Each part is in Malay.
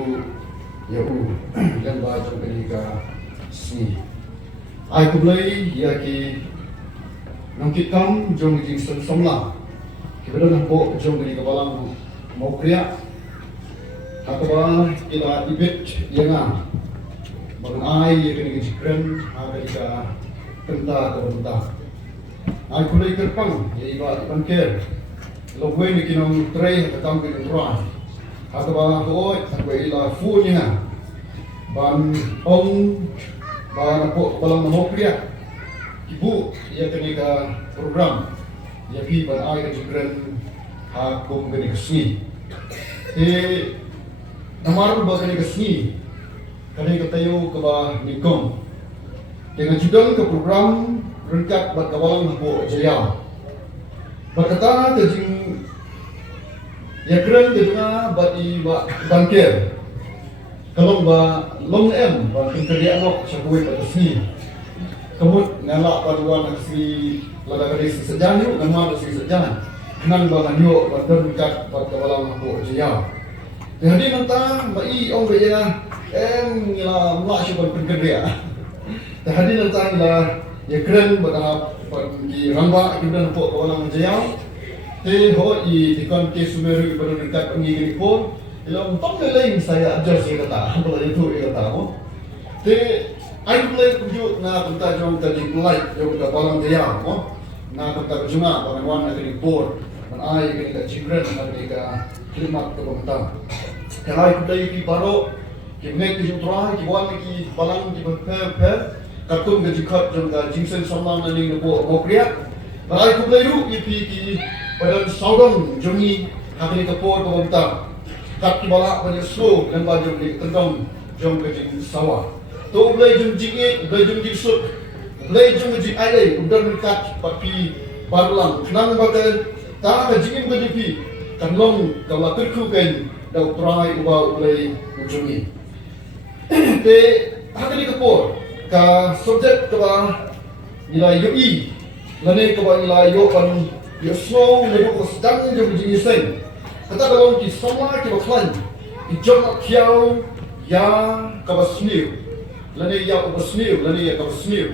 Ibu Yahu dan baca ketika sini. Ai kumlai ya ki nangkit kam jong jing somla. Kemudian nampak jong ketika balang mau kriya. Atau ila ibit yang mengenai yang kini jikren ketika kenta kebenta. Ai kumlai kerpang ya iba ibanker. Logwe ni kinong TRAI atau kinong TRAI. Atau hoi atau ila funya ban ban apa balang nama kriya ibu ia kenika program ia pi ban ai kejikren hakum kenika seni namaru ba kenika seni kenika tayo keba nikong dengan judul ke program rengkat bat kawalang nama jaya berkata kejing ya keren kedua bagi bangkir kalau long M bagi kerja nok syakui pada sini kemudian ngalak paduan aksi lada kali sejalan yuk nama aksi sejalan kenang bangan yuk bandar dekat pada walang aku jaya jadi nanti bai orang kaya ngila mulak syukur kerja jadi nanti ngila ya keren bertahap bagi rangba kemudian untuk walang jaya hoi tikon ke sumeru baru dekat penggigit pun ilang tong lain saya ajar saya kata kalau itu kata mo ai play kunjuk na tentang jong tadi like jong da balang dia mo na tentang junga bangan na tadi board man ai ke ka chingren na ke klimat ke bentang kalau itu dari ki baro ki mek ki jutra ki wan ki balang ki per katun ke jikat jong da jingsen samang na ning bo kriya ai ku play ru ipi ki pada saudang jongi hakni kapor ko banta kat ki bala pada slow dan baju di tendong jong ke jing sawah to blai jong jinge blai jong jing sut blai jong jing ai udan kat papi barlang kenang bagai ta ka jingin ko dipi kanlong kala kerku kan da TRAI uba blai jongi te hakni kapor ka subjek ka ba nilai yoi lane ka ba nilai yo kan yo slow lebu ko sedang jong jing sen kata kalau di semua kita klan di jom KHIEW ya kabasniu lani ya kabasniu lani ya kabasniu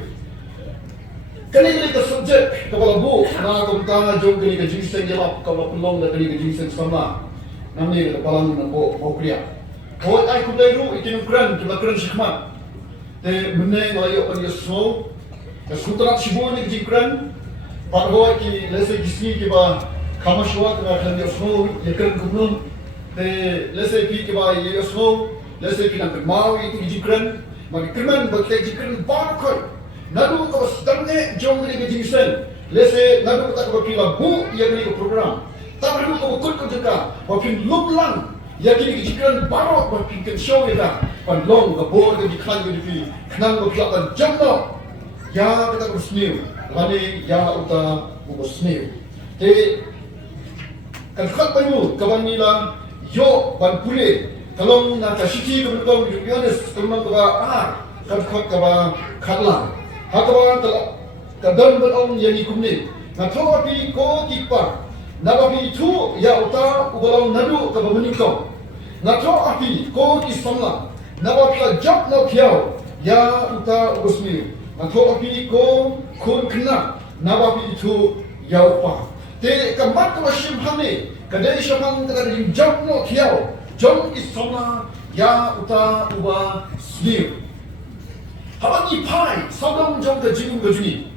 kali ke subjek kepala bu na kumta jom kali ke jinsen jelap kalau pelong kali ke jinsen sama namanya kepala nambo mau kriya oh ai kulai ru ikin kran kita kran shikmat te benne layo on yesno kesutrat shibon ni jikran Parhoy ki lese kisni ki ba kamashwa ka kan yosno yekan kumno te lese ki ba yosno lese ki nang mawi ki jikran magi kirman ba ke jikran ba ko nadu ko stadne jongri ki jingsen lese nadu ta ko ki la bu yagni ko program ta nadu ko kut ko jaka ba kin lublang yagni ki jikran baro ba kin kan show ida pan long ka bor ki jikran ki fi knang ko ka jamno ya kita ko sniu lani ya uta ubosniu te kan khat bayu kawan nila yo ban pule kalong na kasiki ko ko yunes kalong ko kan khat ka ba khatla hakawan tala kadon ban on yani kumni na thopi ko kipa na ba bi thu ya uta ubalong nadu ka ba muniko na thopi ko ki samla na ba ka job no kiao ya uta ubosniu Atau api ko kun kena nawa api itu yaupa. Te kamat ko simhane kadai samang kadai jom no kiao jom isona ya uta uba sliu. Haban ni pai sabang jom ke jingu ke juni.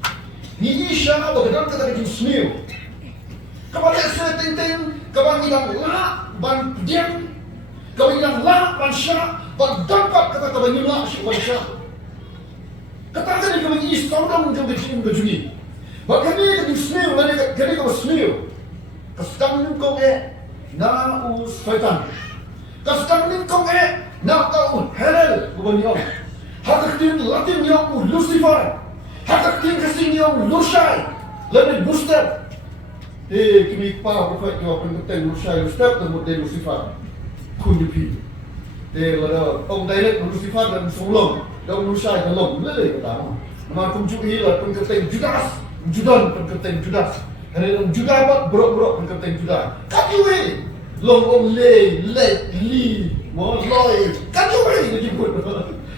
Ni isha ba kadang kadai jing sliu. Kaban se ting ting kaban ni lang la ban diam kaban lang la ban sha ban dapat kata kaban ni la shi ban sha. Katakan ni kami istana menjadi tim berjuni. Bahkan ni kami senior, kami kami senior. Kesedang ni kau na usaitan. Kesedang ni kau na kau Helen kubanion. Hakat tim Latin yang Lucifer. Hakat tim kasing yang Lushai. Lalu booster. Kami pa bukan yang penting Lushai Luster kemudian Lucifer. Kunjupi. Lalu orang direct Lucifer dan Solom. Daun Lushai dalam lele kata nama kunjuki lah pengketeng Judas Judan pengketeng Judas kerana Judas buat brok-brok pengketeng Judas KHIEW long om le li Moloi, kacau ini jemput.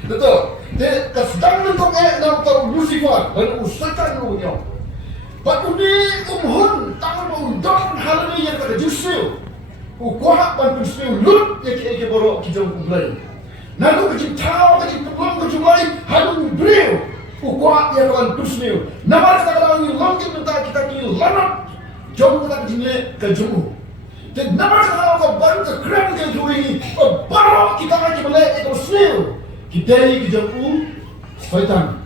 Betul. Dia kesedang untuk nak tahu Lucifer dan usahakan lunya. Batu ni umhun tangan undang hal ni yang kata justru. Kuat bantu justru lut yang kita borok kita kumulai. Nalu kecil tahu kecil peluang kecil lain halu beliau. Kuat yang kawan justru. Nama kita kalau ni langit minta kita ni lanat. Jom kita kecil kejumu. Dan nama kita kalau bantu keren kejumu ini baru kita akan melek itu justru. Kita ini kejamu syaitan.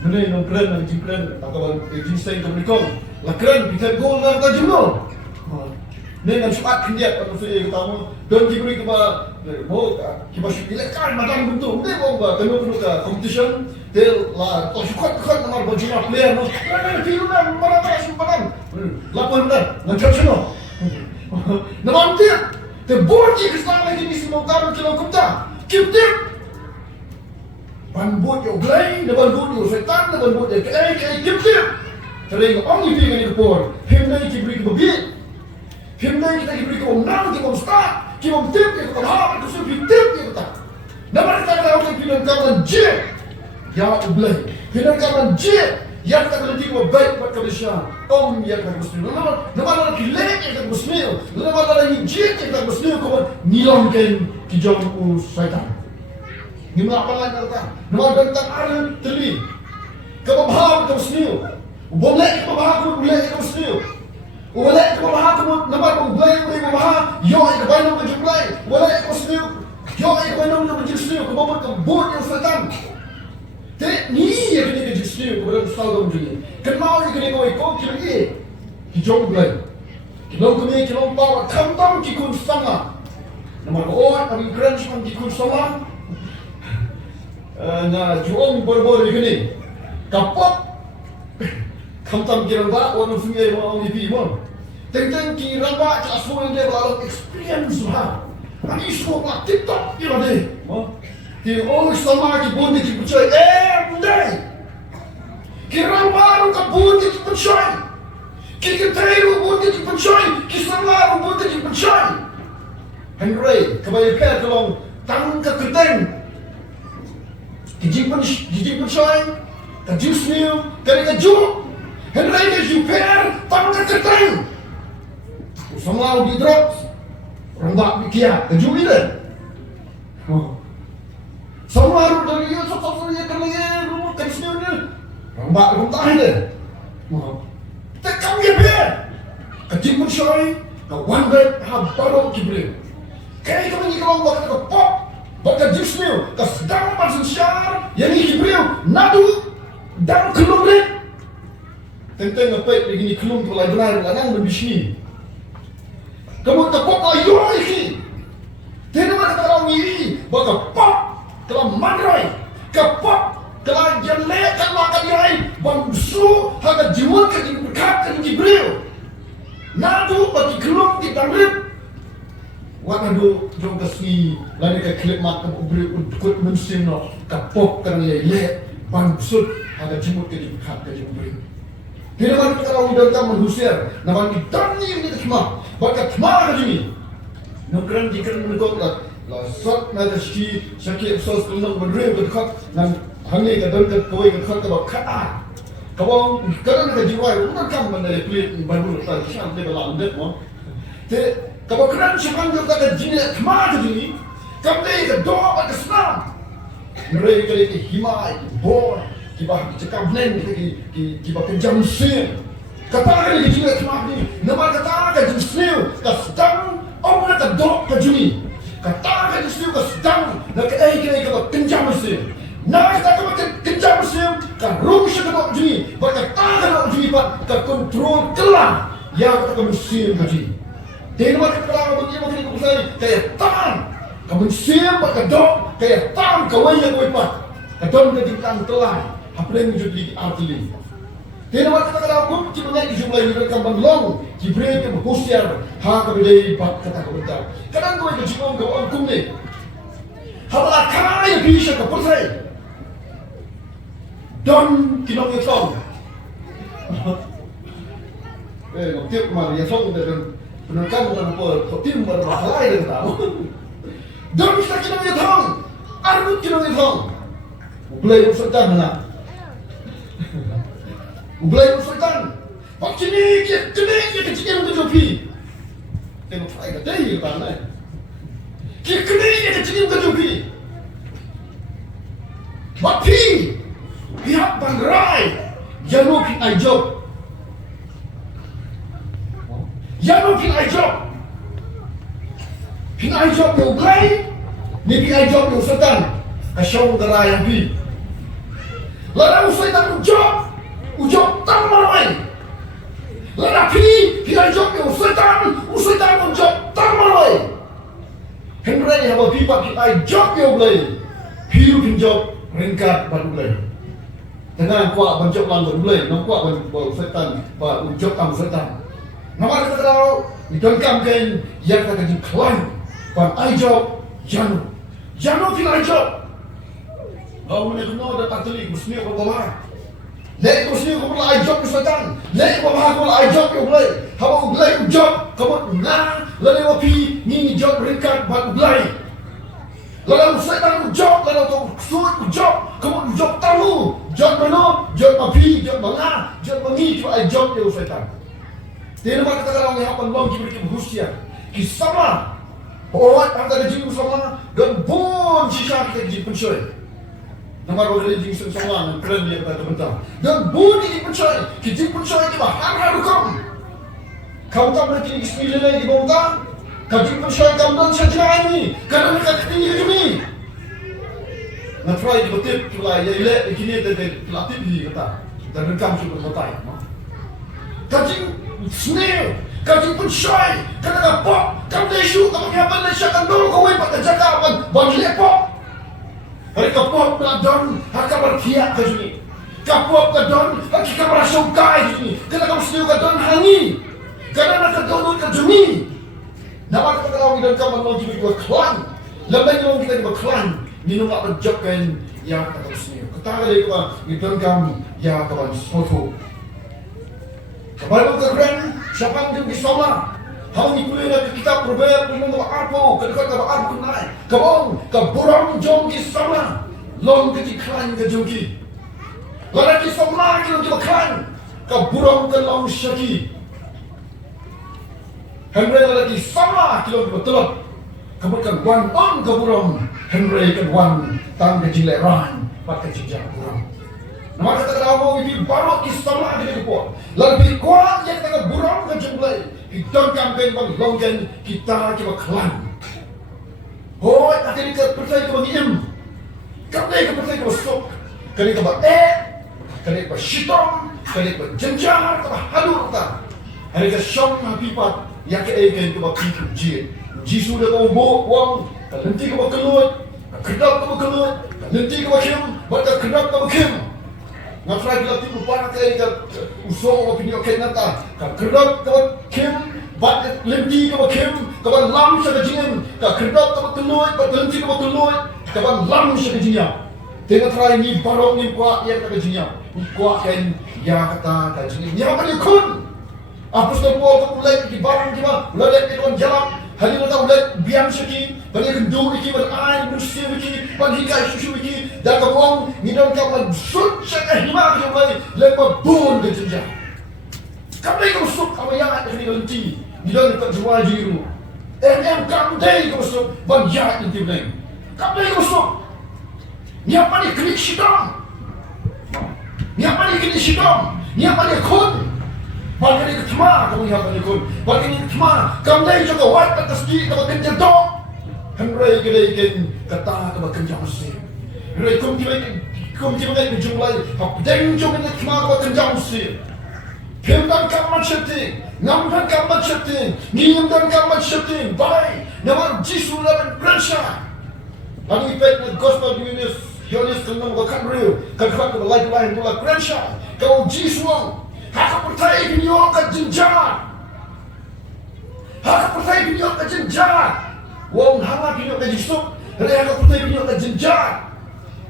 Mana yang keren, yang keren, atau jenis yang komunikasi. Lah keren, kita gol lah kita jumlah. Ni kan suat kendiat atau saya katamu. Dan diberi kepada, kita silakan macam bentuk. Ni bawa kena competition. Dia lah, tak suka nama berjumlah player. Film dah, mana. Lapan dah, macam mana? Nama dia, dia boleh kesalahan lagi ni semua orang kita kumta. Kita Banbut yang lain, banbut yang setan, banbut yang kip-kip. Terima only thing yang dipor. Himnai kita beri kebabit. Himnai kita beri kemenang, kita start. Kita tip, kita berharap, kita tip, kita. Nama kita kalau kita pilih kawan jet, ya ublay. Pilih kawan jet, ya kita berhenti baik buat kebersihan. Ya kita muslim. Nama kita lek, kita muslim. Nama kita jet, kita muslim. Kau nilangkan kijau syaitan. Ni apa lagi kata? Nama tentang alam teli. Kebahar kau sendiri. Boleh kebahar kau boleh kau sendiri. Boleh kebahar kau nama kau boleh kebahar. Yo itu banyak macam boleh. Boleh kau sendiri. Yo itu banyak macam sendiri. Kau bawa kebun yang setan. Tapi ni yang kena kerja sendiri. Kau boleh tahu macam ni. Kenal yang kena kau ikut kira ni. Hijau boleh. Kalau kau ni kalau bawa kantong kikun sama. Nama kau kami keren cuma kikun sama. Na juang bor-bor begini. Kapok kamtam kirang ba orang sungai orang di Timur. Tentang kirang ba jelas orang dia baru experience lah. Ani semua TikTok dia ada. Dia sama ki bonde ki percaya mundai. Kirang baru ka bonde ki percaya. Ki teru bonde ki percaya. Ki sama bonde ki percaya. Henry kebanyakan tolong tangka keteng. Dijimpan syai, kajus niu, kari kaju, henry kaju per, tangka keteng. Sama di drop, rambak bikia, kaju ini. Sama harus dari dia, satu-satu dia kerja, rumah kajus niu ni, rambak runtah ini. Tekam dia per, kajimpan syai, kawan baik, baru kibri. Kaya kami ni kalau buat kata pop. Baka justru kesedang manusia yang hibriu nadu dan kelumrit. Tentang apa begini kelum tu lagi benar lanang berbisni. Kamu tepuk ayo iki. Tidak ada orang ini baka pop kalau mandrai kapop kalau jelek kalau kalian bangsu haga jiwa kini berkat kini hibriu. Nadu bagi kelum di tangrit. Wana do jom kasi lagi ke klip mak beri kut musim no kapok kan ye bangsut ada jemut ke jemut ke jemut. Tidak mana kalau udah kamu menghusir, nama kita ni cuma bakat cuma lagi. Nukran jika menukar lah sot nada si sakit sos kunang beri berkat dan hanya kadang kau kau kau kata kau kadang kejiwa bukan kamu mana klip baru tak sampai dalam dek mo. Kalau kena siapa yang kata jenis kemana jadi, kamu ni doa pada Islam. Mereka ini himai, bor, kita cakap blend, kita kejam sih. Katakan ini jenis kemana ni, nama katakan jenis sih, kesedang orang kata doa kejuni. Katakan jenis sih kesedang, nak kita kejam sih. Nak kita kejam sih, kan rumus kita kejuni, berkatakan kejuni pak, kontrol kelam yang kita musim kejuni. Dia nak kalau begini begini saya kayak tan, kamu siap pakai dok kayak tan kawai yang kau ipat, kadang dia tinggal kelai, apa yang menjadi arti. Dia nak kalau pun kita nak jumlah ini kampung long, kita ke berkusiar, hak kepada ipat kata kebenar. Kadang kau itu cuma kau angkum ni, habalah kaya bisa kau percaya, don kita nak tahu. Tiap malam yang tahu dan. Benar kamu kan apa? Tim bermasalah itu tahu. Dan kita kena ngithong, arut kena ngithong. Ublay mo sultan na. Ublay mo sultan. Pak kini kita cikin ke jopi. Tengok try ka dai ka na. Kita cikin ke jopi. Bapi pihak bandrai jano pin ai job. Jano pin ai job. Pin ai job yo ublay. Ni pin ai job yo sultan. Kasyong dara yang pi. Lalu saya tak ujob tak marai. Lalu pi job yang usai tak ujob tak marai. Henry haba pi pak pi job yang boleh. Pi job ringkat baru boleh. Dengan kuat banjok lang baru boleh. Nak kuat banjok setan, pak ujob tam setan. Nama kita tahu didengkam kan yang kata diklan. Pak job jano pi job. Kau ni kena ada Katolik Muslim ke bawah. Lek Muslim kau boleh job Kristen. Lek bawah kau boleh job kau boleh. Kau boleh job kau na lalu api ni job ringkat buat boleh. Lalu setan job lalu tu suit job kau job tahu. Job mana? Job api, job mana? Job mengi tu job dia setan. Dia nama kata kalau ni apa long kita berusia. Kisama. Orang antara jiwa sama dan bon sisa kita jiwa pencuri. Nama orang jing sama keren dia kata bentar. Dan budi dipercaya, kita percaya kita hal hukum. Kau tak boleh kini bismillah lagi bangsa. Kau percaya kamu dan saja ini, kerana mereka kini ini. Nak try di betul pula ya ile kini ada pelatih di kata. Dan rekam sudah betul. Kau snail, kau percaya, kerana apa? Kau lesu, kau apa lesu kan dulu kau ibat jaga bagi lepok. Hari kapok peladon, hak berkiat ke sini. Kapok peladon, hak kita merasukai sini. Kerana kamu sendiri peladon hangi. Kerana nak kedonut ke sini. Nama kita kalau kita kamu lagi berdua klan. Lebih kalau kita berklan, minum nak berjokkan yang kata sendiri. Kita ada kita kamu yang kawan foto. Kembali ke keren, siapa yang disolah? Hal ni kuliah nak kita perbeza dengan apa? Kedekatan apa naik? Kabong, kaburang jongki sama, long kejiklan kejongki. Lagi sama kita kejiklan, kaburang ke long syaki. Henry lagi sama kita betul. Kemudian wan on kaburang, Henry ke wan tang kejileran, pakai jejak burang. Nama kata kalau ini baru kisah dia dibuat. Lebih kuat yang kata burang kejumlah. Kita campaign bang longgan kita cuba kelan. Hoi, akhirnya kita percaya kepada im. Kami kita percaya kepada sok. Kami kepada kami kepada syaitan, kami kepada jenjar, kepada hadur kita. Hari kita syam habibat yang keegan kepada pintu jid. Jisu dah kau bawa wang, nanti kepada kelut, kedap kepada kelut, nanti kepada kim, baca kedap kepada kim. Nafrai bila tipu para kaya usong opini okey nata. Kedap kepada kim, bat lenti kepada kim, kepada lam saya jingin. Kedap kepada kelut, bat lenti kepada kelut, kepada lam saya jingin. Tengok try ni barong ni kuat yang kata jingin. Kuat kan yang kata jingin. Yang mana kun? Apa sudah buat aku mulai di barang kita, mulai di dalam jalan. Hari ini kita mulai biang seki, bagi kendur iki, berair musim iki, bagi kai susu iki, dan kebong minum kapan suci hima kita mulai lepas bun ke jenjang. Kami kita masuk kami yang ada di lenti, di dalam kita jual jiru. Kamu deh kita masuk banyak nanti mulai. Kami kita masuk. Niapa ni klik sidang, niapa ni klik sidang, niapa ni kun. Bagi ni ketema kamu yang bagi kun. Bagi ni ketema kamu dah juga white atas di kamu kerja dok. Henry gede kata kamu kerja musim. Henry kum tiba lagi jumlah. Apa deng jumlah ni ketema kamu kerja musim. Pemban kamu chatting, nampan kamu chatting, niamdan kamu chatting. Bye. Nama Jisu lawan Kyrshan. Lalu ipet ni gospel minister Yonis kenal bukan real. Kalau kamu lain pula Kyrshan. Kau Jisu hak percaya beliau ke jenjang. Hak percaya beliau ke jenjang. Wong hanga beliau ke jisuk. Hari hak percaya beliau ke jenjang.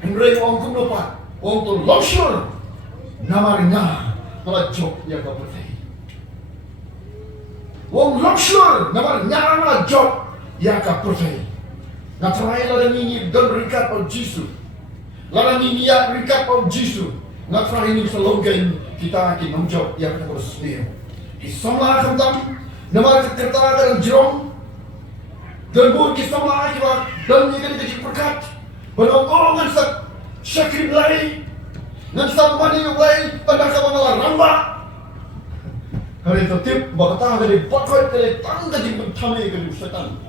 Henry wong kum lupa. Wong tu longsur. Nama ringa. Kalau job yang kau percaya. Wong longsur. Nama ringa job yang kau percaya. Nga TRAI larang ini dan berikat pada Yesus. Larang ini ya berikat pada Yesus. Nga TRAI ini selongkan kita akan menjawab yang kita bersendiri. Kisahlah tentang nama kita dalam jerong dan buat kisahlah kita dan ini kita berkat penongkongan sak syakir lain dan sampai yang lain pada kawan ramba. Kali tertib berkata kali pakai kali tangga di bertamai kali setan.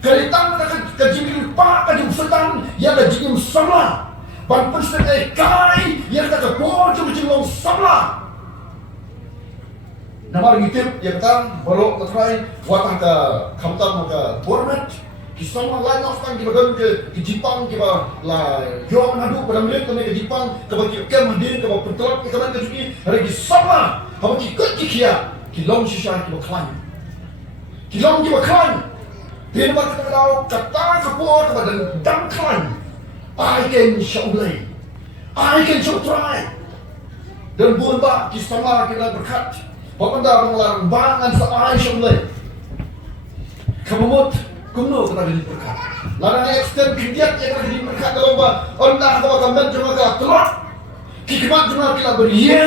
Kali tangga kali lupa kali setan yang kali sama. Ban persen kai yang kata bocor cilong sama. Nama ngitip yang kata baru TRAI watang ke kamtam ke bornet. Kisah lain orang kita ke Jepang kita lah jauh ngadu pada mereka ke Jepang ke bagi kemudian ke pentelak kita ke sini hari sama apa kita kia kilong sisa kita klan kilong kita klan dia nak kita tahu kata kapur kepada dam klan I can show play I can show try dan buat bah kisah kita berkat bapanda mengelarang bangan sa I show play kamu kumno kita jadi berkat. Larang ekstern kerja yang kita jadi berkat dalam bah. Orang atau kamben cuma kita telak. Hikmat cuma kita beriya.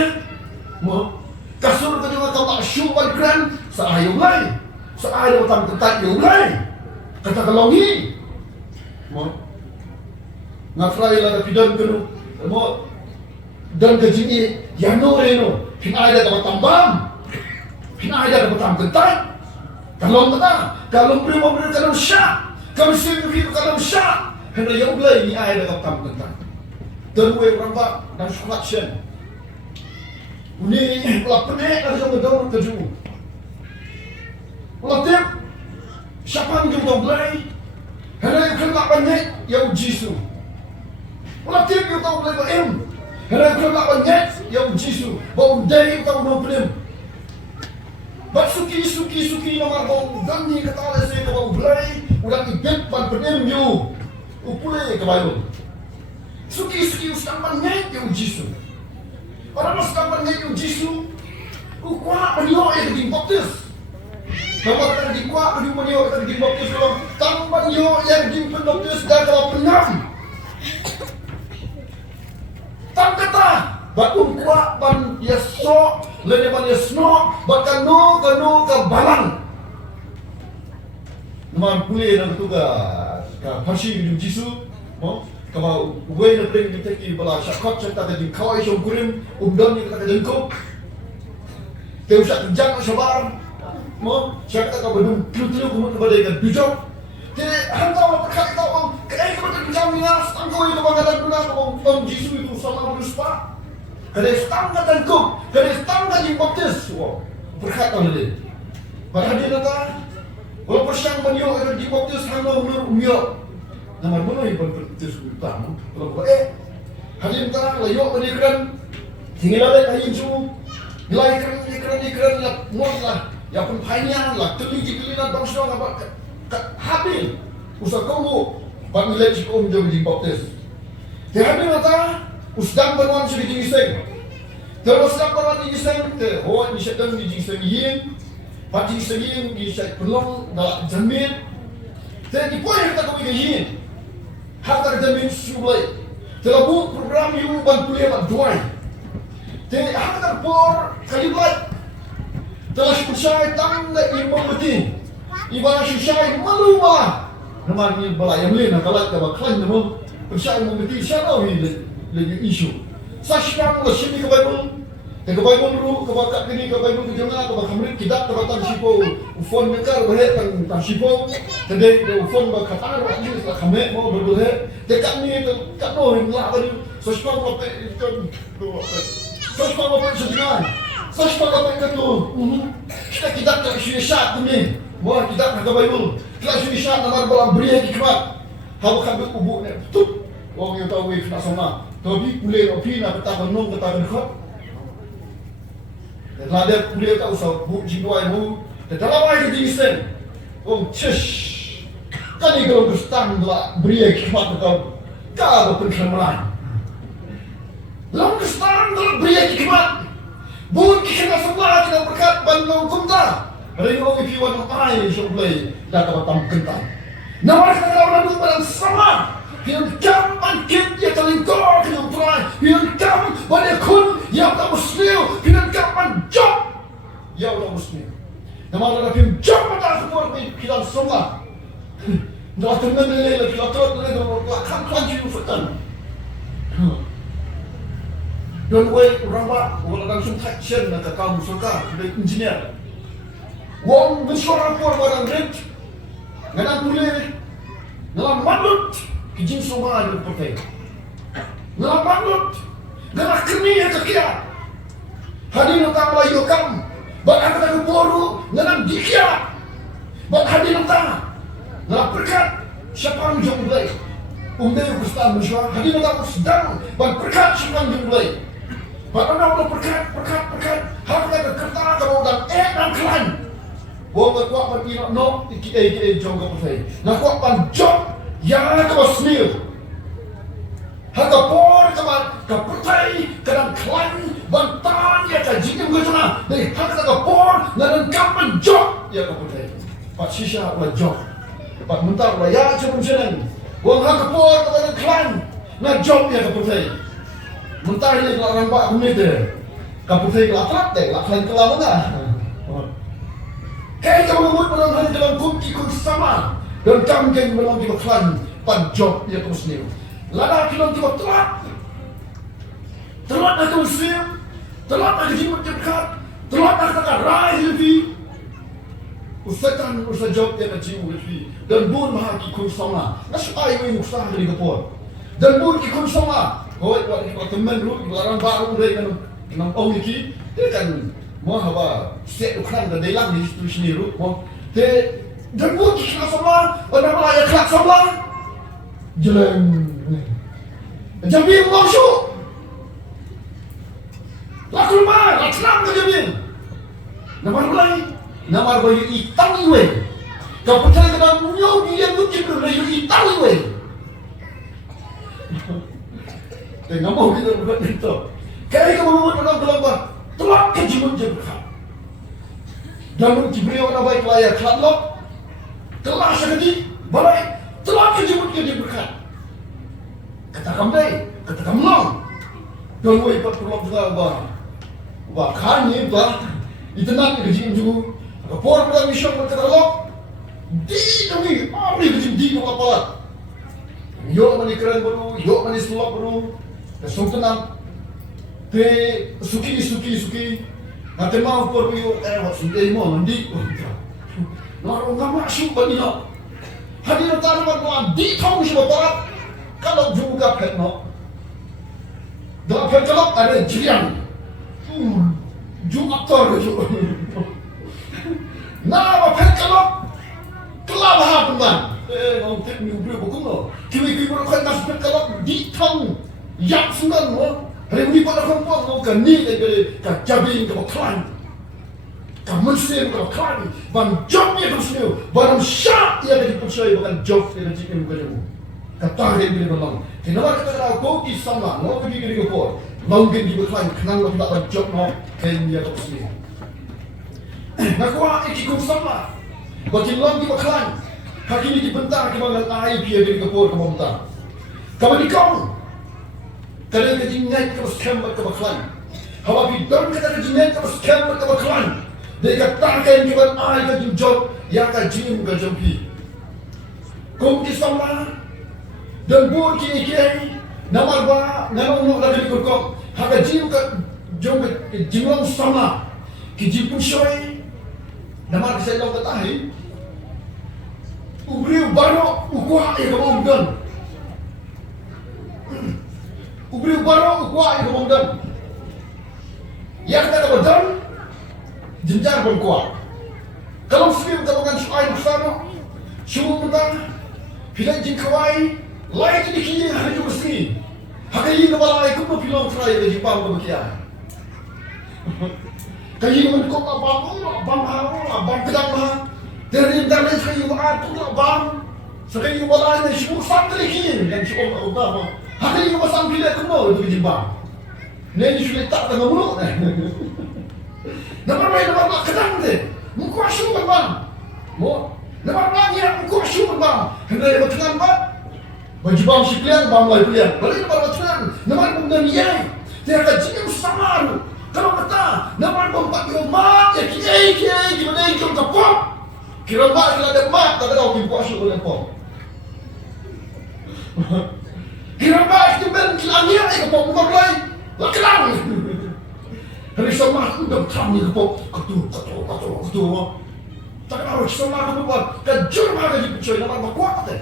Mo kasur kita cuma kita syuban kran. Seayung lain. Seayung utang ketat yung lain. Kata kalongi. Mo ngafrai lah pidan kenu. Mo dan kejini yano reno. Pinai dah dapat tambam. Pinai dah dapat tambam ketat. Kalau beri kalau syak, kalau sendiri kalau syak, hendak yang belai ni ayat dalam tentang. Terus orang bak dan selection. Ini pula penek ada yang berdorong keju. Pula tip, siapa yang kita belai, hendak yang kena banyak yang jisu. Pula tip yang tahu belai baim, hendak yang kena banyak yang jisu. Bau day tahu nombrim. But suki nomor bau dan ni kata ada saya kau belai udah ibet pan penem you upule ke bayu suki ustang banyak yang jisu orang ustang banyak yang jisu ukwa menyo yang dimbaptis nama kata dikwa di menyo yang dimbaptis kalau tambah yo yang dimbaptis dah kalau penam tam kata bakun kuat ban yesok lene ban yesno bahkan no ke balang nomor pulih nak tu ke pasi hidup jisu mo kalau gue nak bring kita ki bala syakot serta di kawai som kurim umdon ni kita jengkok teu sak jang sabar mo syakta ka bedung tlu kumut kepada ikan bijok jadi hantar berkat tahu ke kita jam ni angko itu bangalan dulu om jisu itu sama beruspa. Kada stanga tangkup, kada stanga dimbaptis. Wow, berkat oleh dia. Pada dia kata, kalau persiang banyo kada dimbaptis hanga ulur umyo. Nama mana yang berbaptis utama? Kalau hadir tak layo beri keran, tinggal ada kain su, nilai keran lah, muat lah, ya pun panjang lah, teli-telinan bangsa apa habil. Usah kamu, bang nilai cikum jauh dimbaptis. Hadir kata. Usdang berwan sudah digising. Terus usdang berwan digising. Hoa ni sedang digising yin. Pati yin digising pelong dalam jamin. Jadi poin kita kau yin. Harta jamin subai. Terlalu program you ban kuliah ban duai. Jadi harta por kalibat. Telah susah tang le imam betin. Ibarat susah malu malah. Nama ni balai yang lain kalau kita bakal nama susah imam betin siapa ni? Lagi isu. Sasham lo sini ke Bible. Ke Bible dulu ke bakat ini ke Bible ke jangan ke bakat mereka tidak terbatang sipo. Ufon mereka berhet tang sipo. Jadi ufon berkata orang ini setelah kami mau berhet. Dekat ni tu kat no yang lah tadi. Sasham lo pe itu. Sasham lo pe sejenak. Sasham lo pe itu. Kita tidak tak syuishat ni. Mau tidak ke Bible. Kita syuishat nama balam beri hikmat. Hawa kabut ubuk ni. Tup. Orang yang tahu kena sama. Tapi kuliah opi nak kata benung kata benkhot. Dan ada kuliah tak usah bu jiwa ibu. Dan dalam ayat diisen. Cish. Kan ni kalau Kristen lah beri hikmat kau. Kau berkenalan. Dalam Kristen lah beri hikmat. Buat kena sebelah kita berkat bandung kumta. Hari ini orang ipiwan ayat syublai dah dapat tam kental. Namar kata orang itu barang sama. Hilang kam angkit ya talingkor hilang TRAI. Hilang kam banyak kun ya tak muslim. Hilang kam anjok ya tak muslim. Namar kata hilang jam mata semua hilang sama. Dah tenang lele hilang terus lele lakan kanji ufatan. Dan orang langsung action nak kamu suka sebagai engineer. Wong bersuara kuat barang red. Nganak boleh ngalam manut kijing semua ada pakai. Ngalam manut nganak kerni yang kekia. Hadir notang layu kam. Bak aku tak boru ngalam dikia. Bak hadir notang ngalam berkat siapa yang jomblay. KHRISTAN mesyuar hadir notang sedang bak berkat siapa yang jomblay. Bak mana orang berkat. Harus ada kerta kalau dan dan kelan. Wong kuat pergi no KHRISTAN jom ke pasai. Nak kuat pan jom yang ke pasmil. Haka por ke pertai ke dan klan bantan ya ke jikim ke sana. Dei haka ke por dan kapan jom ya ke pertai. Pak sisa lah jom. Pak mentar lah ya cuma senang. Wong haka por ke dan klan nak jom ya ke pertai. Mentar ni kalau orang pak kumit deh. Ke pertai ke atrat deh, klan ke lama Kaya kamu membuat menang dalam kunci sama dan kamgen menang di klan panjok ya muslim. Lada kilang tiba telat nak muslim, telat nak jimat dekat, telat nak kata rai lebih. Usahakan usahajok ya jimat lebih dan bun mahaki kun sama. Nasyai we musah dari kapor. Dan bun ki kun sama. Hoi waktu teman dulu barang baru dari kan orang iki dia kan mau apa set ukran dan dalam di situ sendiri mau te dan buat kita sama orang Melayu kelak sama jalan jambi masuk laku mar laknam ke jambi namar bayu itang iwe kau percaya kena munyau dia mungkin bayu itang iwe te ngamau kita buat itu kaya kamu buat orang gelap telah kejimun jebrak. Dan diberi orang baik layak kelak telah sekali balai telah kejimun jebrak. Kata kamu long. Dan wei pat pelok juga bah kanye bah itu nak kejimun juga. Kapor pada mission kata lok di demi apa kejim di apa. Yo mani keren baru, yo mani sulap baru. Kesultanan te suki nanti mau pergi waktu dia mau mandi lalu nggak masuk bagi no hadir tanah di kamu siapa barat kalau juga pet no dalam pet kalau ada jirian juga aktor juga nama pet kalau kelabah teman mau tek minggu bukan no kini berukar nas pet kalau di kamu yang sudah no hari ini pada kampung mau kan ni dari kajabin ke klan, kamuslim ke klan, ban job dia kamuslim, ban syak dia dari percaya bukan job dia dari jikim bukan jamu. Kata dia bila belum. Kenapa kita kau di sama, mau pergi ke Singapura, mungkin di klan, kenapa kita ban job mau kan dia kamuslim. Nak kuat ikut sama, bagi long di klan, kaki ini dibentar ke mana AI dia dari Singapura ke bentar. Kamu di kau. Kalau kita jingat ke scam ke klan, hawa bidon kita jingat ke scam ke klan, dia katakan kita ai ke job, ya ke jim ke jampi. Kau kisah dan buat kini nama ba, nama untuk lagi kurkong, hak jim ke jom ke jimlang sama, ke jim pun syai, nama saya long ketahui, ubri baru ukuah yang kamu ubri baru kuat itu kemudian yang kata betul jenjang pun kuat kalau film katakan soal bersama semua tentang film jingkawai lain jadi kini hari juga sini hari ini kepala aku pun film TRAI ke Jepang ke Makian kayu menukuk abang pedang dari internet kayu mengatur abang sekali kepala ini semua sampai kini dan semua utama hari ini pasang pilih kena itu Jepang. Ni sulit tak tengah mulut ni. Nama main nama nak kedang tu. Muka asyik bang. Mo Namar lagi yang kau syur bang. Hendak berkenan bang. Baju bang siklian bang lagi pilihan. Balik baru berkenan. Namar benda niai. Tiada jingim samaru. Kalau kata namar bang yo mat ya kiai gimana yang kau kapok. Kira mak kalau ada mat tak ada orang buat syur oleh pom. Kira mak itu ben kilangnya kapok bukan lain. Laklang. Hari sama aku dah kami kapok. Ketu. Tak tahu sama aku buat kejur mana kaji percaya nama berkuat teh.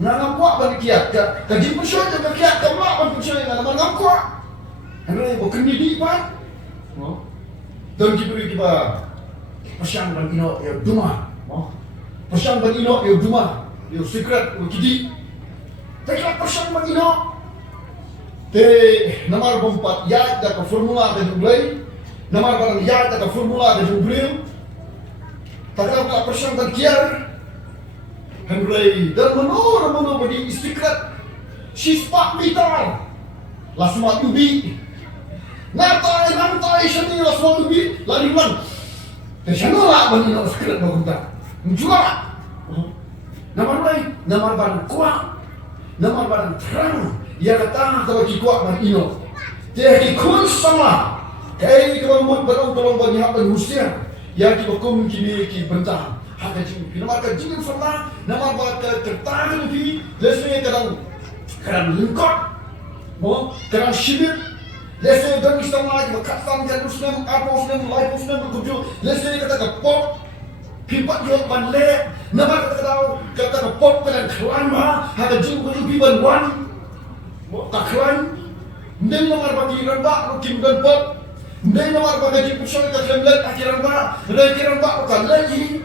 Nama kuat bagi kiat. Kaji percaya jaga kiat kamu apa percaya nama kuat. Hendak ibu kendi di pan. Dan diberi kita persiang dan ino ya duma. Persiang dan ino ya duma. Ya secret kidi. Tapi persiang dan ino. Te nama berempat ya ada formula dan mulai. Nama barang ya ada formula dan mulai. Tak ada persiang dan kiar. Henry dan menor beri istiqrat. Sispak mitar. Lasma ubi. Nantai seni lasma ubi. Lari man. Tersanolah bani nak istiqrat bagunta. Menjual. Nama barang kuat. Nama barang terang. Ia kata kalau kuat dan ino. Dia ikut sama. Kaya kalau mau tolong bagi hak dan usia. Yang dihukum kini bentang. Hak jing. Nama jing sama. Nama baca tertahan di. Lesnya kadang lengkap. Kadang sibuk. Lesnya dan istana berkatan dan muslim, apa muslim, lain muslim berkumpul. Lesnya kata kepop. Pipat jual banlek. Nama kata kepop kadang kelan mah. Hak jing berlebih banwan. Tak kelan. Dan nama bagi rendah rukim dan pop. Hindi naman pagkaji po siya ikasamlat akiran ba? Akiran ba bukan lagi?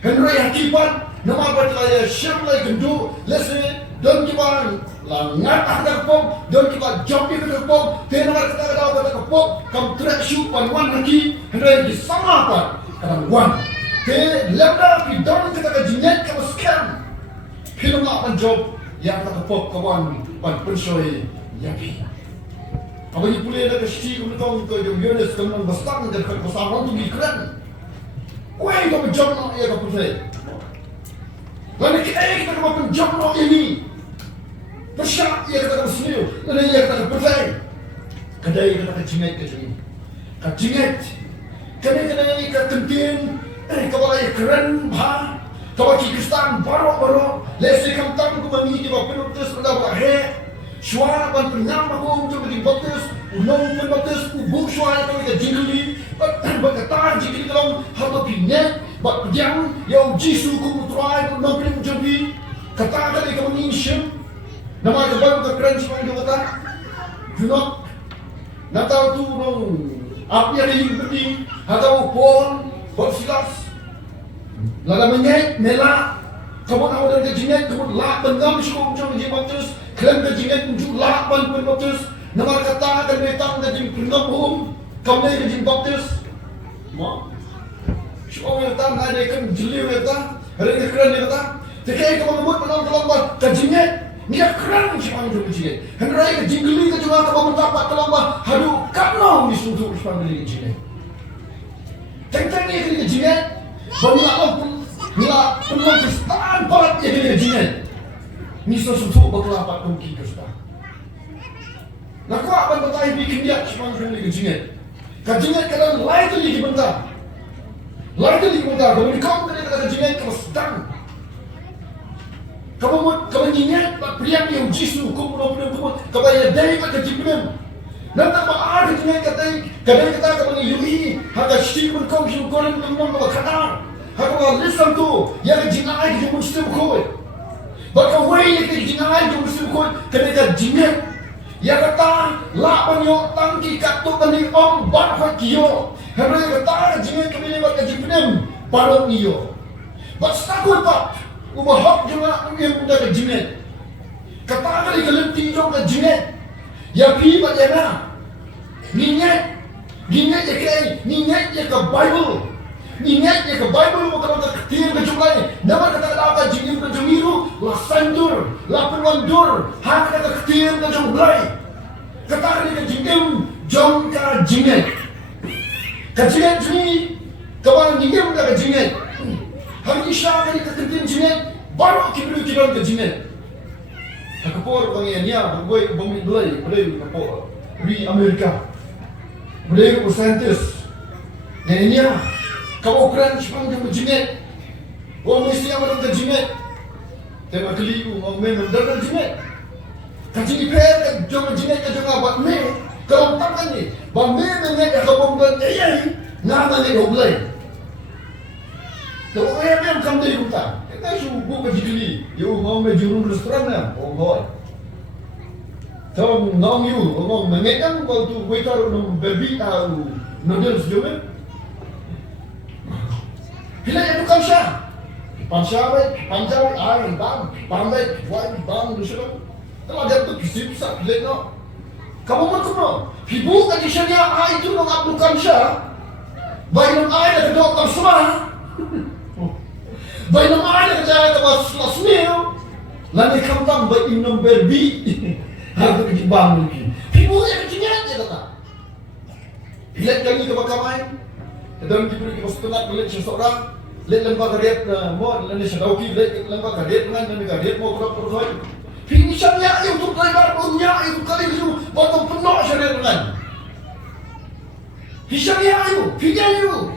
Henry hakipat naman ba kaya siyang lagi gendo? Lese don kiban langat akar pop, don kiban jump ikut pop. Tapi naman kita daw kata pop, kam track shoot panwan lagi. Henry disama pa kadang wan. Tapi lebda pidon kita kajinyat kamaskan. Hilong nga pan job yang kata pop kawan pan pensoy yapi. Apa ni pulih dah kesti untuk yang Yunus kemang besar dan besar orang tu dikeren. Wah itu berjam nak ia kau pulih. Lalu kita kau berjam nak ini. Besar ia kata bersih. Lalu ia kata pulih. Kadai kata jingat kecil. Jingat. Kadai kentin. Kau lagi keren bah. Kau KHRISTAN baru. Lesi kantang tu bagi kita penutus pada bahaya. Suara pan penyam aku untuk menjadi bagus, ulung pun bagus, ubuk suara itu kita jingli, berkata jingli dalam harta pinyak, berdiam yang jisu ku TRAI pun nampak menjadi kata kali kamu insyam, nama kebaru keren semua dia kata, junok, natal tu nong api ada yang penting, atau pon bersilas, lalu menyet melak. Kamu tahu dari jingat, kamu lak bengam syukur macam menjadi bagus. Klaim ke jingat menjuk lak ban pun bagus. Nama kata akan datang dan jadi penambung. Kamu ni jadi bagus. Mak, syukur yang datang ada ikan jeli yang datang, ada ikan keren yang datang. Tekai kamu membuat penambang ke jingat. Ni keren siapa yang jadi jingat. Hendak ke jinggeli ke juga kamu mendapat kelambah. Hadu kamu disuruh sepanjang jingat. Tentang ni ke jingat. Bagi pun. Mila penuh KHRISTAN barat yang dia jingat. Ni sesuatu berkelapat pun KHRISTAN. Nak kuat apa bertahan bikin dia semua orang lagi jingat. Kajingat kadang lain tu lagi bentar. Lain tu lagi bentar. Kalau di kaum kata jingat kamu sedang. Kamu jingat pria yang jisu kamu belum kamu yang dari kat jiplem. Nanti apa jingat kadang kata kamu yui harga sih pun kau syukur kamu kata. Aku listen tu, yang jingai yang muslim koi. Bahkan way yang jingai yang muslim koi, kerana jingai. Yang kata, lapan yo tangki katuk tani om barhat yo. Henry kata jingai kami lewat kejipnem barot yo. Bas takut pak, ubahak juga yang muda kejingai. Kata kali kelenti yo kejingai. Ya pi pak yana. Ningat ya ke Bible. Ingat je ke Bible kalau tak ketir ke jumlah nama kata apa jingin ke jumiru la sandur la penwandur hak kata ketir ke jumlah kata ni ke jingin jom ka jingin ka jingin ni kawan jingin ka jingin Hari isya kali kekentin jimet, baru kibru kiran ke jimet. Kapor pangiannya berbuat bumi belai kapor di Amerika. Belai saintis. Dan ini kau keren sepang ke jimet. Orang mesti orang ke jimet. Tema keliru mau main mendadak jimet. Kaji per jom jimet ke jom abad me. Kalau tangan ni, bang me mengenai kau buat AI, nama ni kau belai. Kalau AI memang kamu dari hutan. Kita subuh ke jikli, you mau menjurung restoran na, oh boy. So ngong you, ngong mengenai waktu waiter nung berbita noodles jual. Bila itu kan sah, panjawai, air bang, pandai, wine bang, dusuk. Kalau dia tu kisip sak bila no. Kamu pun kuno, ibu kadisnya air itu nung abdul kansha. Bayi nung air ada kedua semua. Bayi nung air ada kemas lasmil. Lalu kamu tam bayi nung berbi. Harus dijibang lagi. Ibu yang kecilnya aja kata. Lihat kali ke bakamai. Dan ibu di setengah lihat seseorang. Lihat lembaga kadet mau lalu sedauki lihat lembaga kadet dengan kadet mau berapa. Finishannya itu driver punya itu kali itu potong penuh syariat dengan. Hishannya itu, fikir itu.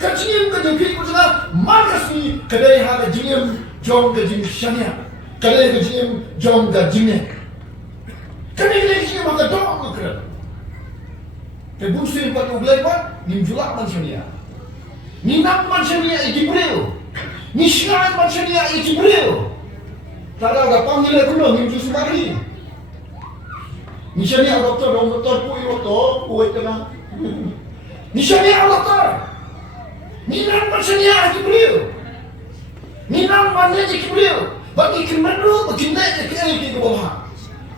Kecil kecil kita malas ni kedai harga jingem jom kecil syariat. Kedai kecil jom kecilnya. Kedai kecil maka dong makra. Kebusin pada ulai pun nimjulak manusia. Ninam manusia ikibril. Nishan manusia ikibril. Tara udah panggil aku dong, minggu semari. Misalnya doktor pui doktor, pui kena. Misalnya doktor, minam misalnya Jibril, minam mana Jibril, bagi kemenru, bagi naik ke bawah.